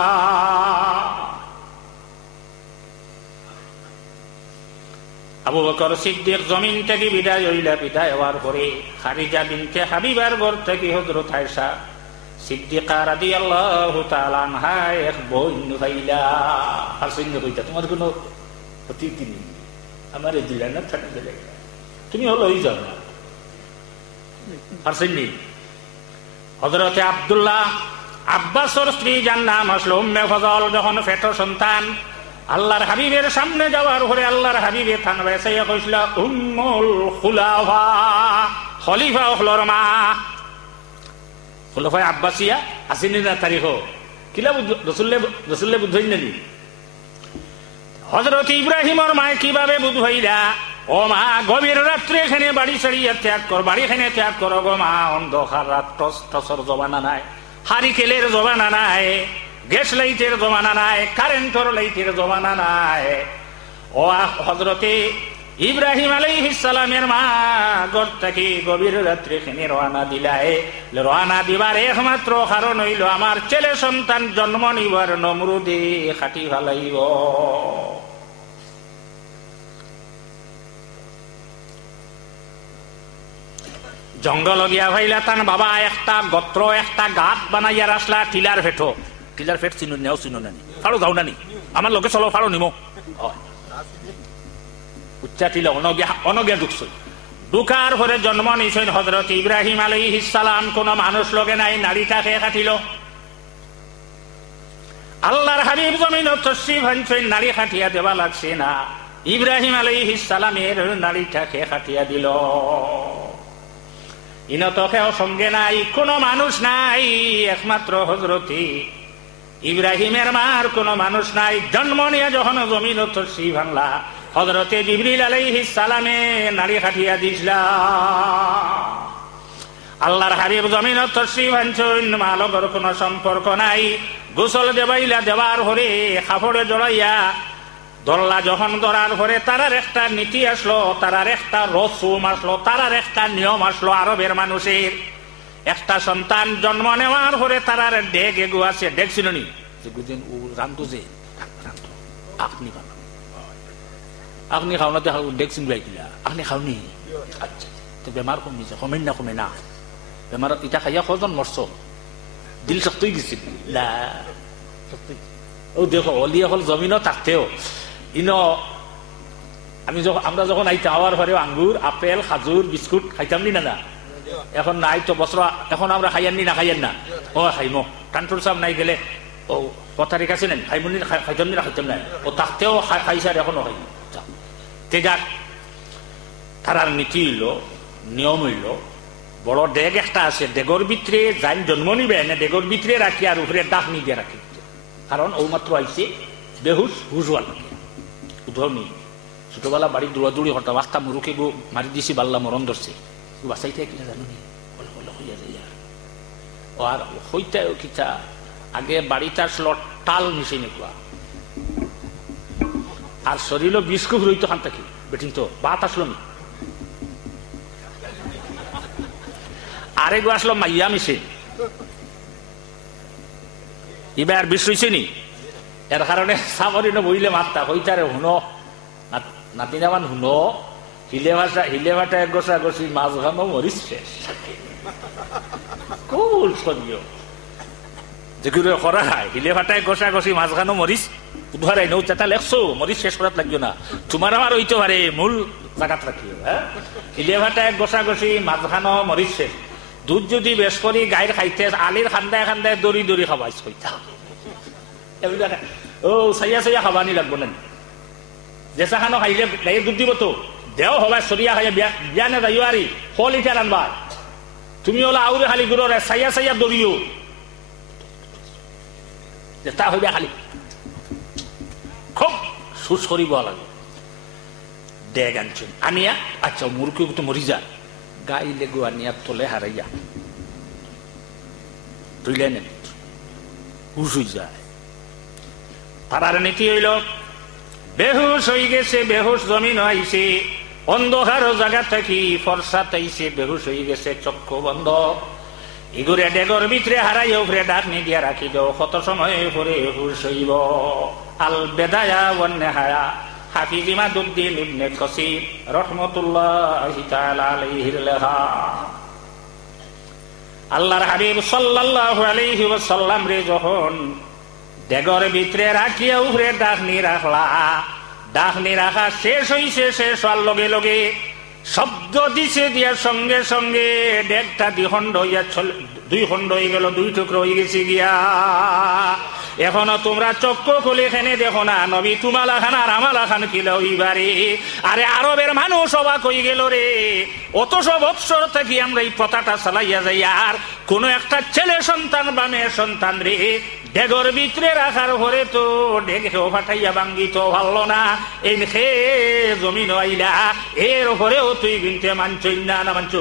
আবু বকর সিদ্দিক জমিন থেকে বিদায় হইলা। বিদায় হওয়ার পরে খারিজা বিনতে হাবিবার ঘর থেকে হযরত আয়েশা সিদ্দিকা রাদিয়াল্লাহু তাআলা আনহা এক বোন হইলা। আর সৈন্য কইতা তোমার কোনো অতিথি নেই, আমার এই দিলা না থাকতে লাগে, তুমি হলো হয়ে যাও না। আর সৈন্য হযরতে আব্দুল্লাহ আব্বাসর স্ত্রী যার নাম আসলো উম্মে ফজল, যখন ফেটো সন্তান আল্লাহর হাবিবের সামনে যাওয়ার পরে আল্লাহর হাবিবে থান বেসাইয়া কইছিল উম্মুল খুলাফা, খলিফা হলর মা। খুলাফায়ে আব্বাসিয়া আসেনি না তারিখ কিলা রসুল্লে বুঝ হইল নাকি? হযরত ইব্রাহিমর মায় কিভাবে বুঝ হইলা? ও মা, গভীর রাত্রে এখানে বাড়ি ছাড়িয়া ত্যাগ কর, বাড়ি এখানে ত্যাগ করো গো মা। অন্ধকার রাত, টসর জমানা নাই, হারিকেলের জমানা নাই, গ্যাস লাইটের জমানা নাই, কারেন্টর লাইটের জমানা নাই। ও হযরতে ইব্রাহিম আলাইহিস সালামের মা ঘর থেকে গভীর রাত্রে এখানে রওনা দিলায়। রওনা দিবার একমাত্র কারণ হইল আমার ছেলে সন্তান জন্ম নিবার নমরুদে খাটি ফেলাইব। জঙ্গল গিয়া ভাইলা তান বাবা একটা গোত্র একটা গাত বানাইয়া রাসলা টিলার ফেটো। টিলার ফেট চিনো নেও চিনো নানি? ফাড়ো যাও নানি, আমার লোকে চলো, ফাড়ো নিমো। উচ্চা টিলা অনগিয়া ঢুকছে। ঢুকার পরে জন্ম নিছেন হযরত ইব্রাহিম আলাইহিস সালাম। কোন মানুষ লোকে নাই, নারীটা খেয়ে কাটিল। আল্লাহর হাবিব জমিন তশরিফ আনছেন, নারী খাটিয়া দেওয়া লাগছে না। ইব্রাহিম আলাইহিস সালামের নারীটা খেয়ে কাটিয়া দিল। ইনত কেউ সঙ্গে নাই, কোন মানুষ নাই, একমাত্র হযরতে ইব্রাহিমের মার কোন মানুষ নাই। জন্ম নিয়ে যখন জমিন তশরিফ আনলা হযরতে জিবরিল আলাইহিস সালামে নারী খাটিয়া দিছলা। আল্লাহর হাবিব জমিন তশরিফ আনছেন, মালগর কোন সম্পর্ক নাই। গোসল দেবাইলা, দেওয়ার পরে কাপড়ে জড়াইয়া ধরলা। যখন ধরার পরে তারার একটা নীতি আসলো, তারার একটা রসুম আসলো, তারার একটা নিয়ম আসলো। আরবের মানুষের একটা সন্তান জন্ম নেওয়ার পরে তারার ডেগ এগু আছে। ডেগ ছিল নি রান্ধু যে আপনি আপনি খাও না, ডেগ চিনবাই দিলা, আপনি খাওনি। আচ্ছা, তো বেমার কমিছে? কমেন না, কমে না। বেমার ইটা খাইয়া কজন মরছ? দিল শক্তই গেছিল। ও দেখো, অলি হল জমিনও থাকতেও আমরা যখন আইতাম আওয়ার ঘরে আঙ্গুর, আপেল, খাজুর, বিস্কুট খাইতাম নি না? এখন নাই তো বছর, এখন আমরা খাইয়ান নি না? খাইয়ান না? ও খাইমো। কান্ট্রোল সাহেব নাই গেলে ও কথার কাছে নেন, খাইমনি খাইতাম নি না? খাইতাম না। ও থাকতেও খাইসার, এখনো খাই। তেজাক তারার নীতি হইল, নিয়ম হইল, বড় ডেগ একটা আছে, ডেগর ভিতরে যাই জন্ম নিবে না, ডেগর ভিতরে রাখি আর উপরে ডাক নিয়ে রাখি। কারণ ও মাত্র আইসে বেহুশ হুজওয়াল উধনি। ছোটবেলা বাড়ি দৌড়াদৌড়ি হঠাৎ আস্তা মুরুকে গো মারি দিছি, বাল্লা মরণ ধরছে। বাসাইতে কিনা জানো নি? হইয়া যাই আর হইতে কিতা আগে বাড়িতে আসলো টাল মিশে নেকুয়া আর শরীর বিস্কুট রইতো খান থাকি বেটিং তো বাত আসলো নি। আরেক আসলো মাইয়া মিশে, এবার বিষ রইছে নি। এর কারণে সাবরি বইলে মাত্তা হইতারে হুনো নাতিনামান হুনো হিলে ভাটা এক গোসা গছি মাছ ঘানো মরিস শেষ কুল সরিয় যেগুলো করা হয়। হিলে ভাটায় গোসা গছি মাছ ঘানো মরিস উদ্ধারাই নৌ চেতা লেখছো, মরিস শেষ করাত লাগবে না। তোমার আমার হইতে পারে মূল জায়গাত রাখিও। হ্যাঁ, হিলে ভাটায় গোসা গছি মাছ ঘানো মরিস শেষ। দুধ যদি বেশ করি গায়ের খাইতে আলির খান্দায় খান্দায় দড়ি দড়ি খাবাইস কইতা। ও সাইয়া সাইয়া খাবানি লাগবো না। জেসা খানো খাইলে গাইয়ের দুধ দিব তো দেও হবাই সরিয়া খাইয়া বিয়া না যাইও আরি ফল ইটা রানবার। তুমি ওলা আউরে খালি গুড়রে সাইয়া সাইয়া দড়িও তা হইবা খালি খুব সুস করিব লাগে। ডেগ আনছেন আনিয়া, আচ্ছা মুরুকে তো মরি যা গাইলে গুয়ানিয়া তোলে হারাইয়া তুইলে নেন হুশ হয়ে যায়। তারার নীতি হইল বেহুশ হয়ে গেছে, বেহুশ জমিন আইছে, অন্ধকার জায়গা থাকি ফর্সা তাইছে, বেহুশ হয়ে গেছে, চক্ষু বন্ধ। ইগুরে ডেগর ভিতরে হারাই উপরে ডাকনি দিয়া রাখি দাও, কত সময় পরে হুশ হইব। আল বেদায়া ওয়ান নেহায়া হাফিজ ইমাদউদ্দিন ইবনে কাসির রাহমাতুল্লাহি তাআলা আলাইহির লেখা। আল্লাহর হাবিব সাল্লাল্লাহু আলাইহি ওয়াসাল্লাম রে যখন ডেগর ভিতরে রাখিয়া উপরে ডাকনি রাখলা, ডাকনি রাখা শেষ হইছে, শেষ হওয়ার লগে লগে শব্দ দিছে, দিয়ার সঙ্গে সঙ্গে ডেকটা দুই খণ্ড হয়ে গেল, দুই টুকরো হয়ে গেছে গিয়া। এখনো তোমরা চক্ষু খুলে এখানে দেখো না নবী তুমালা খান আর আমালা খান কিলো এইবারে। আরে আরবের মানুষ অবাক হয়ে গেল রে, অত সব বৎসর থাকি আমরা এই প্রথাটা চালাইয়া যাই, আর কোন একটা ছেলে সন্তান বা মেয়ে সন্তান রে ডেগর ভিতরে রাখার পরে তো ডেগেও ফাটাইয়া ভাঙ্গিত ভালো না, এই খে জমিন আইলা এর উপরেও তুই বিনতে মানছই না। না মানছ?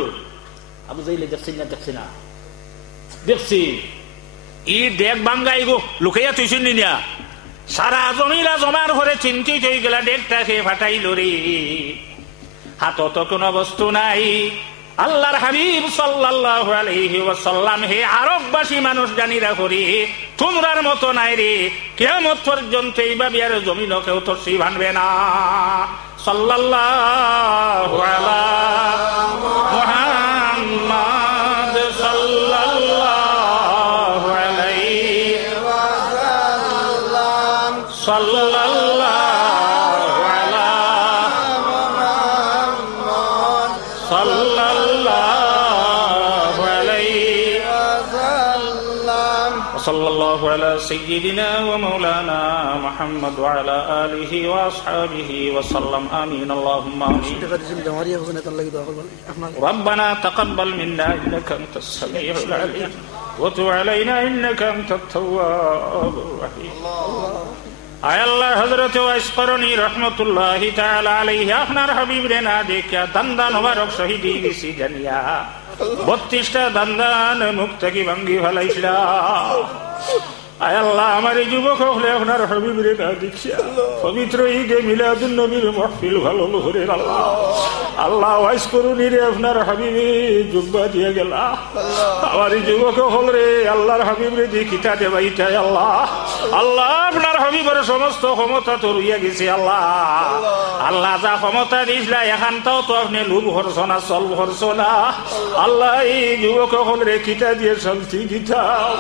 আবু জাইলে দেখছি না? দেখছি না? দেখছি। ই ডেক ভাঙ্গাই গো লুকাইয়া তুই শুনলি না, সারা জমিলা জমার ঘরে চিন্তিত হয়ে গেলা, ডেকটা খেয়ে ফাটাইল রে। হাত তো কোনো বস্তু নাই। আল্লাহর হাবিব সাল্লাল্লাহু আলাইহি ওয়াসাল্লাম হে আরববাসী মানুষ জানিরা করি তোমরার মতো নাই রে, কিয়ামত পর্যন্ত এইভাবে আর জমিন কেউ তরসি ভাঙবে না। সাল্লাল্লাহু আলা মুহাম্মাদ সাল্লাল্লাহু আলাইহি ওয়াসাল্লাম সাল্লাল্লাহু আলা মুহাম্মাদ সাল্লাল্লাহু আলাইহি ওয়াসাল্লাম সাল্লাল্লাহু আলা সাইয়্যিদিনা ওয়া মাওলানা মুহাম্মদ ওয়া আলা আলিহি ওয়া আসহাবিহি ওয়া সাল্লাম। আমিন আল্লাহুম্মা আমিন। রব্বানা তাকাব্বাল মিন্না ইন্নাকা আনতাস সামিউল আলিম ওয়া তুব আলাইনা ইন্নাকা আনতাত তাওয়াবুর রহিম। আয় আল্লাহ হযরত ওয়াইস করনী রাহমাতুল্লাহি তাআলা আলাইহি আপনার হাবিব রে না দেখিয়া দান্দান মোবারক শহীদি গেছি জানিয়া 32টা দান্দান মুক্ত কি ভাঙ্গি ফেলাইছিলা। আয় আল্লাহ আমার এই যুবক হলে আপনার হাবিব রে না দেখিয়া পবিত্র ঈদে মিলাদুন নবীর মাহফিল ভালো করে আল্লাহ আল্লাহ ওয়াইস করুনি রে আপনার হাবিবে জুব্বা দিয়ে গেলা। আমার এই যুবক হল রে আল্লাহর হাবিব রে দেখিতা দেবাইটাই আল্লাহ আল্লাহ আপনার হাবিবের সমস্ত ক্ষমতা তো রইয়া গেছে আল্লাহ আল্লাহ যা ক্ষমতা দিয়েছিলা এখানটাও তো আপনি লুভ হরছ না চল হরছ না আল্লাহ এই যুবক হল রে কিতা দিয়ে শান্তি দিতাম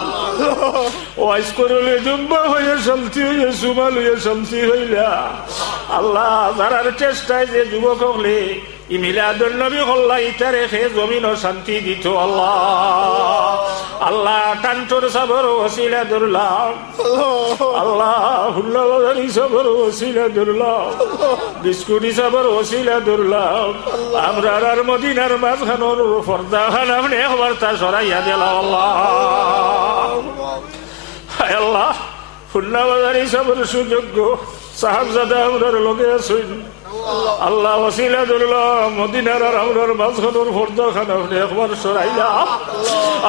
ওয়াইস করলে জুব্বা হয়ে শান্তি হয়ে সুমাল হয়ে শান্তি হইলা আল্লাহ যারার চেষ্টায় যে যুবক হলে ই মিলাদুন নবী হল্লা ইটা রেখে জমিন শান্তি দিত আল্লাহ আল্লাহ টান্টর সাবর ওসিলা দুর্লাভ আল্লাহ হুল্লাবাজারি সাবর ওসিলা দুর্লাভ বিস্কুটি সাবর ওসিলা দুর্লাভ আমরা আর মদিনার মাঝখানোর পর্দা খান আপনি একবার তা সরাইয়া দিল আল্লাহ আল্লাহ হুল্লাবাজারি সাবর সুযোগ্য সাহাবজাদা আমরার লগে আছেন আল্লাহ ওসিলা দুর্লাভ মদিনার আর আমরার মাঝখানোর পর্দা খান আপনি একবার সরাইলা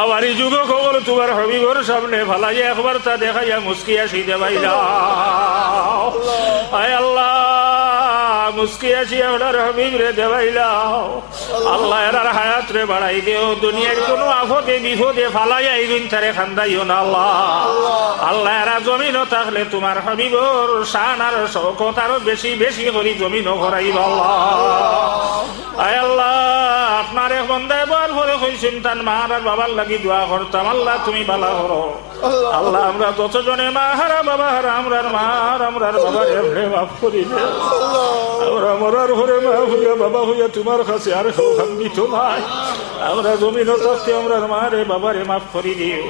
আমার এই যুবক খবর তোমার হবিবর সামনে ফালাইয়া একবার তা দেখাইয়া মুস্কিয়া সিদে বাইলা আয় আল্লাহ মুস্কিয়া সি আপনার হবিব রে দেবাইলাও আল্লাহ এরার হায়াত রে বাড়াই দেও দুনিয়ার কোনো আফতে বিপদে ফালাইয়া এইদিন তারে খান্দাইও না আল্লাহ আল্লাহ এরা জমিনও থাকলে তোমার হবিবর শান আর শৌকত আরো বেশি বেশি করি জমিনও ভরাইব আল্লাহ আয় আল্লাহ আপনার এক বন্দায় বল করে হইছেন তার মার আর বাবার লাগি দোয়া করতাম আল্লাহ তুমি বালা করো আল্লাহ আমরা যতজনে মা হারা বাবা হারা আমরার মার আমরার বাবার এমনি মাফ করি আমরা মরার ঘরে মা হইয়া বাবা হইয়া তোমার কাছে আর খান্দিত নাই আমরা জমিনও থাকতে আমরার মারে বাবারে মাফ করি দিও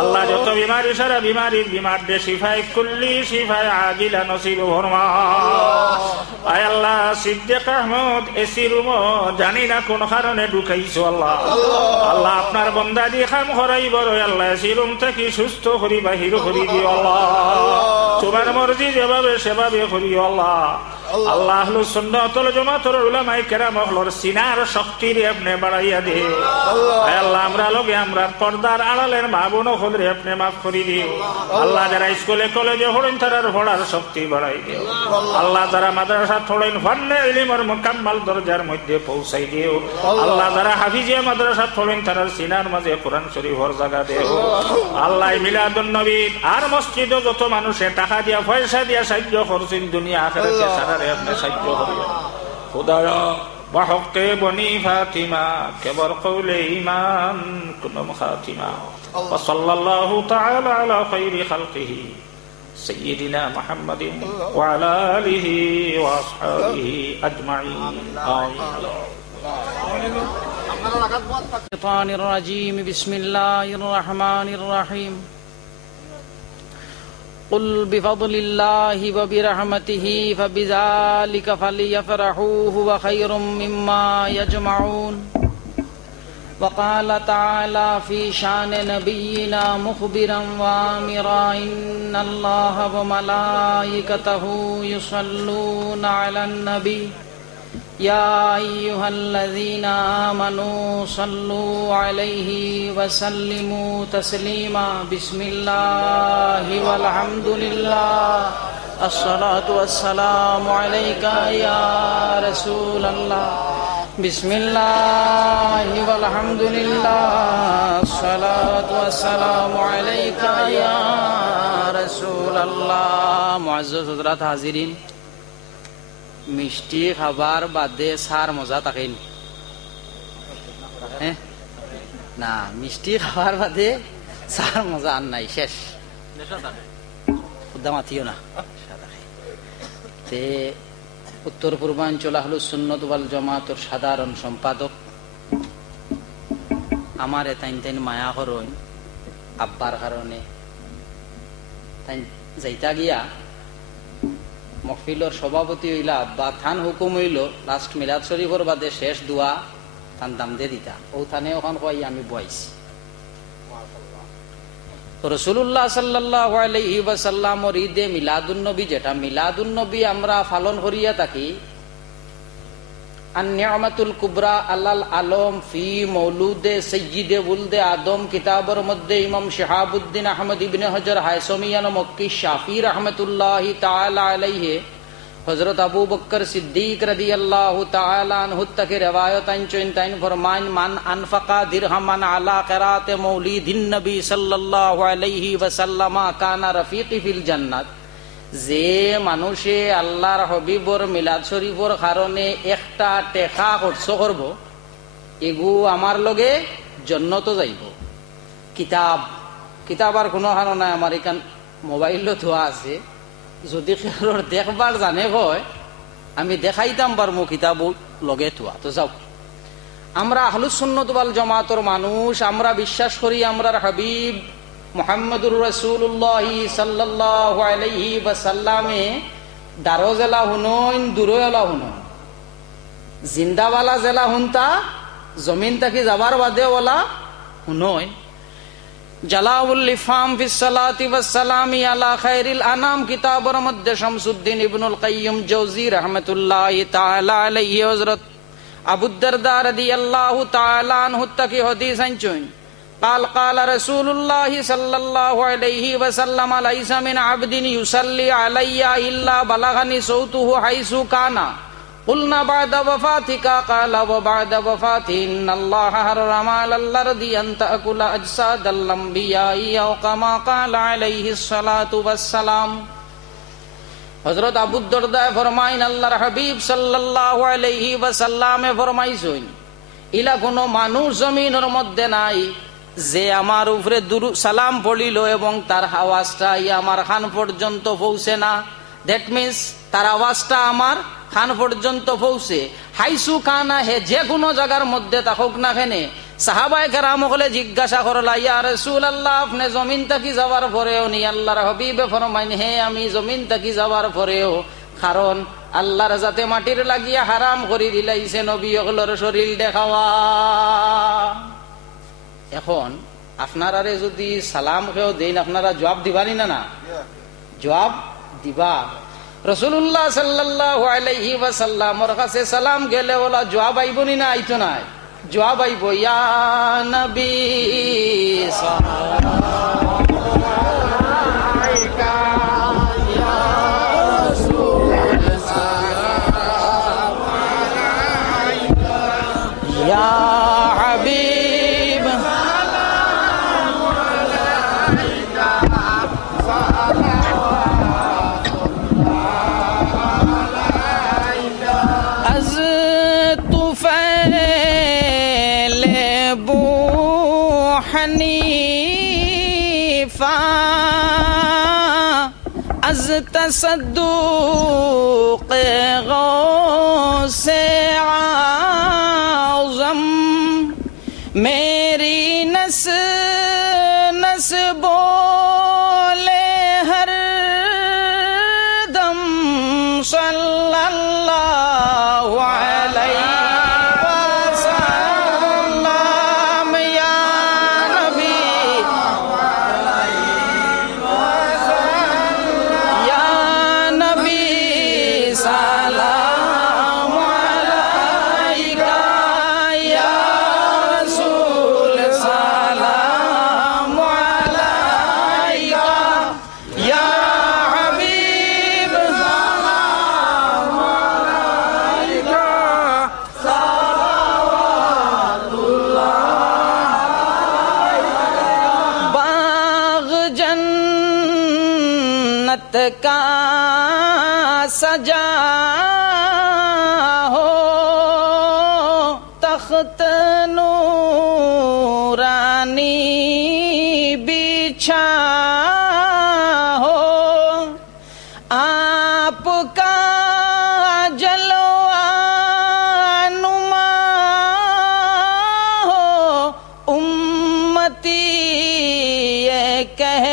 আল্লাহ যত বিমারি সারা বিমারির বিমার দে শিফায় কুল্লি শিফায় আজিলা নসিব ভরমা আয় আল্লাহ সিদ্দিক আহমদ এসি রুম জানি না কোন কারণে ঢুকাইছো আল্লাহ আল্লাহ আপনার বন্দা দিয়ে খাম করাই বড় আল্লাহ এসি রুম থেকে সুস্থ করি বাহির করি দিও আল্লাহ তোমার মর্জি যেভাবে সেভাবে করি আল্লাহ আল্লাহ আহলুস সুন্নাত ওয়াল জামাতের উলামায়ে কেরাম হলর সিনার শক্তির আপনি বাড়াইয়া দিও। আল্লাহ আমরা লগে আমরা পর্দার আড়ালের মা বোন হলরে আপনি মাফ করে দিও। আল্লাহ যারা স্কুলে কলেজে হলেন তারার পড়ার শক্তি বাড়াই দিও। আল্লাহ যারা মাদ্রাসা হলেন ফান্নে ইলমের মুকাম্মাল দরজার মধ্যে পৌঁছাই দিও। আল্লাহ যারা হাফিজিয়া মাদ্রাসা হলেন তারার সিনার মাঝে কোরআন শরীফের জায়গা দিও। আল্লাহ মিলাদুন নবী আর মসজিদে যত মানুষে টাকা দিয়া পয়সা দিয়া সাহায্য করছেন দুনিয়া আখিরাতে সারারে আপনি সাহায্য করিও। খোদায়া বহকে বনি ফাতিমা কেবর কওলে ঈমান কুনম খাতিমা ওয়া সাল্লাল্লাহু তাআলা আলা খায়রি খালকিহি সাইয়্যিদিনা মুহাম্মাদিন ওয়া আলা আলিহি ওয়া আসহাবিহি আজমাইন আমিন। الشيطان الرجيم بسم الله الرحمن الرحيم قل بفضل الله وبرحمته فبذلك فليفرحوا هو خير مما يجمعون وقال تعالى في شان نبينا مخبرا وآمرا إن الله وملائكته يصلون على النبي يا أيها الذين آمنوا صلوا عليه وسلموا تسليما بسم الله والحمد لله الصلاة والسلام عليك يا رسول الله بسم الله والحمد لله الصلاة والسلام عليك يا رسول الله معزز حضرات حاضرین মিষ্টি খাবার বাদে সার মজা থাকেন না, মিষ্টি খাবার বাদে সার মজা আর নাই, শেষ মাতিও না। উত্তর পূর্বাঞ্চল আহলুস সুন্নাত ওয়াল জামাতের সাধারণ সম্পাদক আমার তাইন মায়া করন আব্বার কারণে তাই যাইতা গিয়া মহফিলর সভাপতি হইলা আব্বা, থান হুকুম হইল লাস্ট মিলাদ শরীফর বাদে শেষ দোয়া থান দাম দে দিতা, ও থানে ওখান কই আমি বইছি। রাসূলুল্লাহ সাল্লাল্লাহু আলাইহি ওয়াসাল্লামর ঈদে মিলাদুন নবী, যেটা মিলাদুন নবী আমরা পালন করিয়া থাকি, আন-নি'মাতুল কুবরা আলাল আলম ফি মৌলুদে সাইয়্যিদে ওয়ালদে আদম কিতাবের মধ্যে ইমাম শিহাবুদ্দিন আহমদ ইবনে হজর হায়সমিয়ান মক্কি শাফি রাহমাতুল্লাহি তাআলা আলাইহি হযরত আবু বকর সিদ্দিক রাদিয়াল্লাহু তাআলা আনহু থেকে riwayat আনছেন, তাই ফরমান মান আনফাকা দিরহামান আলা কিরাতে মৌলিদিন নবী সাল্লাল্লাহু আলাইহি ওয়াসাল্লাম কানা রাফিকি ফিল জান্নাত, যে মানুষে আল্লাহর হাবিবর মিলাদ শরীফর কারণে একটা টেকা খরচ করব, এগু আমার লগে জান্নাত যাইব। কিতাব আর কোনো কারণ নাই, আমার এখান মোবাইলও ধোয়া আছে, যদি কেউর দেখবার জানে হয় আমি দেখাইতাম পারমু কিতাব লগে ধোয়া। তো যাও, আমরা আহলুস সুন্নাত ওয়াল জামাতের মানুষ, আমরা বিশ্বাস করি আমরার হাবিব মুহাম্মদুর রাসূলুল্লাহ সাল্লাল্লাহু আলাইহি ওয়াসাল্লামে দারো জেলা হুনইন দূর এলা হুনইন, জিন্দাওয়ালা জেলা হুনতা জমিন তাকি যাবার বাদে ওলা হুনইন। জালাউল ইফহাম ফিস সালাতি ওয়াস সালামি আলা খায়রিল আনাম কিতাবের মধ্যে শামসুদ্দিন ইবনুল কাইয়্যিম জওজি রাহমাতুল্লাহি তাআলা আলাইহি হযরত আবু দারদা রাদিয়াল্লাহু তাআলা আনহু থেকে হাদিস আনছেন, قال قال رسول الله صلى الله عليه وسلم ليس من عبد يصلي علي إلا بلغني صوته حيث كان قلنا بعد وفاتك قال وبعد وفاتي إن الله حرم على الأرض أن تأكل أجساد الأنبياء أو كما قال عليه الصلاة والسلام। হযরত আবু দারদা ফরমাইন আল্লাহর হাবিব সাল্লাল্লাহু আলাইহি ওয়াসাল্লামে ফরমাইছেন, ইলা কোনো মানুষ জমিনের মধ্যে নাই যে আমার উপরে দুরূদ সালাম পড়িল এবং তার আওয়াজটা আমার কান পর্যন্ত পৌঁছে না, দ্যাট মিন্স তার আওয়াজটা আমার কান পর্যন্ত পৌঁছে, হাইসু কানা হে যে কোনো জায়গার মধ্যে থাকুক না কেনে। সাহাবায়ে কেরাম হলে জিজ্ঞাসা করলা, ইয়া রাসূলুল্লাহ আপনি জমিন থেকে যাওয়ার পরেও নি? আল্লাহর হাবিবে ফরমাইন, হে আমি জমিন থেকে যাওয়ার পরেও, কারণ আল্লাহর যাতে মাটির লাগিয়া হারাম করে দিলাইছে নবী ওগুলোর শরীর দেখাওয়া। এখন আপনারা যদি সালাম কেউ দেন আপনারা জবাব দিবানি না? না জবাব দিবা। রাসূলুল্লাহ সাল্লাল্লাহু আলাইহি ওয়াসাল্লামর কাছে সালাম গেলে ওলা জবাব আইবনি না আইতো না? জবাব আইব, ইয়া নবী تصدق غوث اعظم میری نس نس بولے ہر دم صلی اللہ علیہ وسلم یا نبی کا سجا ہو تخت نورانی بچھا ہو آپ کا جلوہ نما ہو امتی یہ کہہ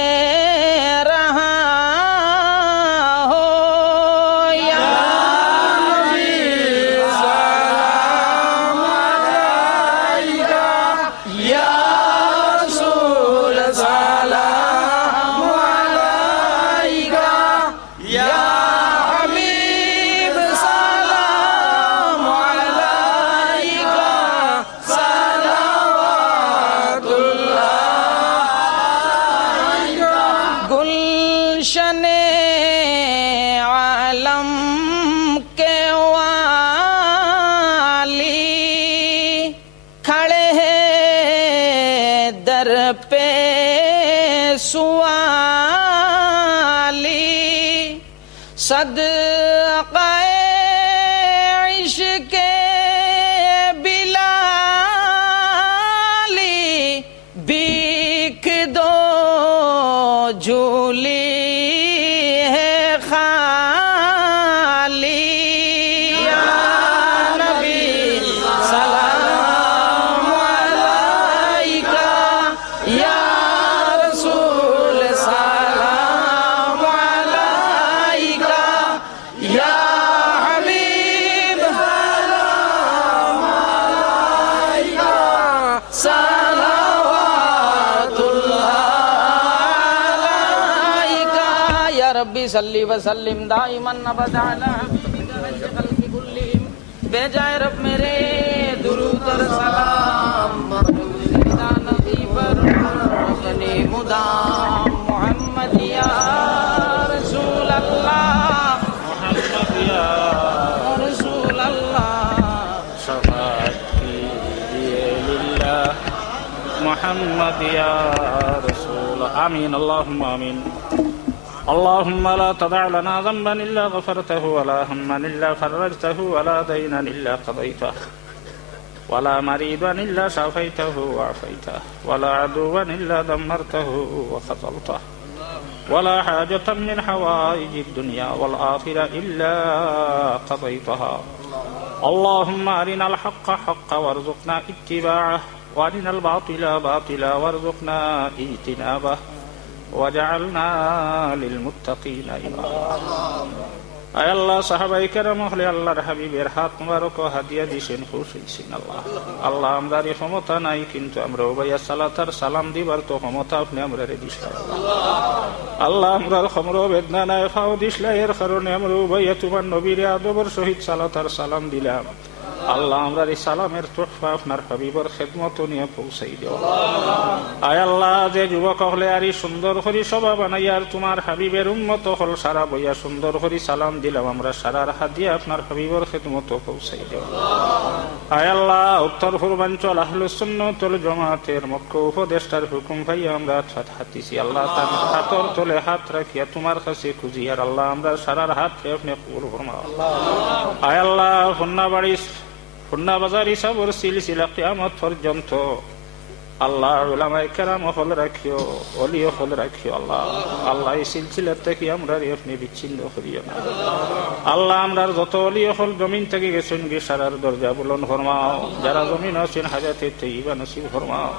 پہ سوالی صدقہ عشق بلالی بیک دو جھولی ہے خالی یا نبی سلام علیکہ یا رسول سلام علیکہ یا حبیب سلام علیکہ صلوات اللہ علیکہ یا ربی صلی وسلم دائما ابدا علی حبیبک خیر خلق کلہم بھیجائے رب میرے درود اور سلام نبی پر روشنی مدام محمد یا رسول اللہ محمد یا رسول اللہ شفاعت کیجئے للہ محمد یا رسول آمین اللہم آمین اللهم لا تدع لنا ذنبا إلا غفرته ولا هما إلا فرجته ولا دينا إلا قضيته ولا مريضا إلا شافيته وعافيته ولا عدوا إلا دمرته وخذلته ولا حاجة من حوائج الدنيا والآخرة إلا قضيتها اللهم أرنا الحق حقا وارزقنا اتباعه وأرنا الباطل باطلا وارزقنا اجتنابه وجعلنا للمتقين إماما আয় আল্লাহ সাহাবায়ে কেরাম হলে আল্লাহর হাবিবের হাত মুবারক হাদিয়া দিছেন, খুশ হইছেন। আল্লাহ আল্লাহ আমরার ক্ষমতা নাই, কিন্তু আমরা উবাইয়া সালাতার সালাম দিবার তো ক্ষমতা আপনি আমরা দিছেন। আল্লাহ আমরার খমর বেদনা নাই, ফাও দিসলা, এর কারণে আমরা উবাইয়া তোমার নবীর আদবের সহিত সালাতার সালাম দিলাম। আল্লাহ আমরা এই সালামের তোহফা আপনার হাবিবর খেদমত নিয়ে পৌঁছাই দেও। আয় আল্লাহ যে যুবক হলে আর সুন্দর করি সভা বানাইয়ার তোমার হাবিবের উম্মত হল, সারা বইয়া সুন্দর করি সালাম দিলাম, আমরা সারার হাদিয়া আপনার হাবিবর খেদমত পৌঁছাই দেও। আয় আল্লাহ উত্তর পূর্বাঞ্চল আহলুস সুন্নাত ওয়াল জামাতের মুখ্য উপদেষ্টার হুকুম পাইয়া আমরা হাতিছি। আল্লাহ তার হাতর তলে হাত রাখিয়া তোমার কাছে খুঁজি, আর আল্লাহ আমরা সারার হাত আপনি কবুল ফরমাও। আয় আল্লাহ খুলনা বাজার হিসাবর সিলসিলা কিয়ামত পর্যন্ত আল্লাহ উলামায়ে কেরাম হল রাখিও, ওলি হল রাখিও। আল্লাহ আল্লাহ এই সিলসিলা থেকে আমরা আপনি বিচ্ছিন্ন করিও না। আল্লাহ আমরা যত ওলি হল জমিন থেকে গেছেন সারার দরজা বুলন্দ ফরমাও, যারা জমিন আছেন হায়াতে তাইয়্যিবা নসিব ফরমাও।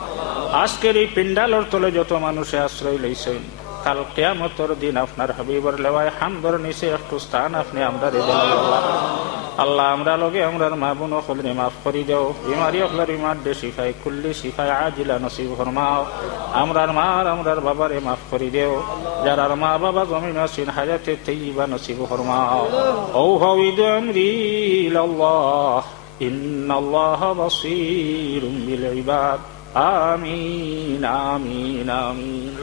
আজকের এই পিন্ডালর তলে যত মানুষে আশ্রয় লইছেন, কাল কিয়ামতের দিন আপনার হাবিবর লেওয়ায় হামদর নিচে একটু স্থান আপনি আমরা দেবেন। আল্লাহ আমরা লগে আমরার মা বোন হলরে মাফ করি দেও, বিমারি হলার ইমাদ্দে শিফাই কুল্লি শিফাই আজিলা নসিব ফরমাও। আমরার মা আর আমরার বাবারে মাফ করি দেও, যারার মা বাবা জমিন আছেন হায়াতে তাইয়্যিবা নসিব ফরমাও। ও হাউদু আমরি ইলাল্লাহ ইন্নাল্লাহা বাসীরুম বিল ইবাদ। আমিন আমিন আমিন।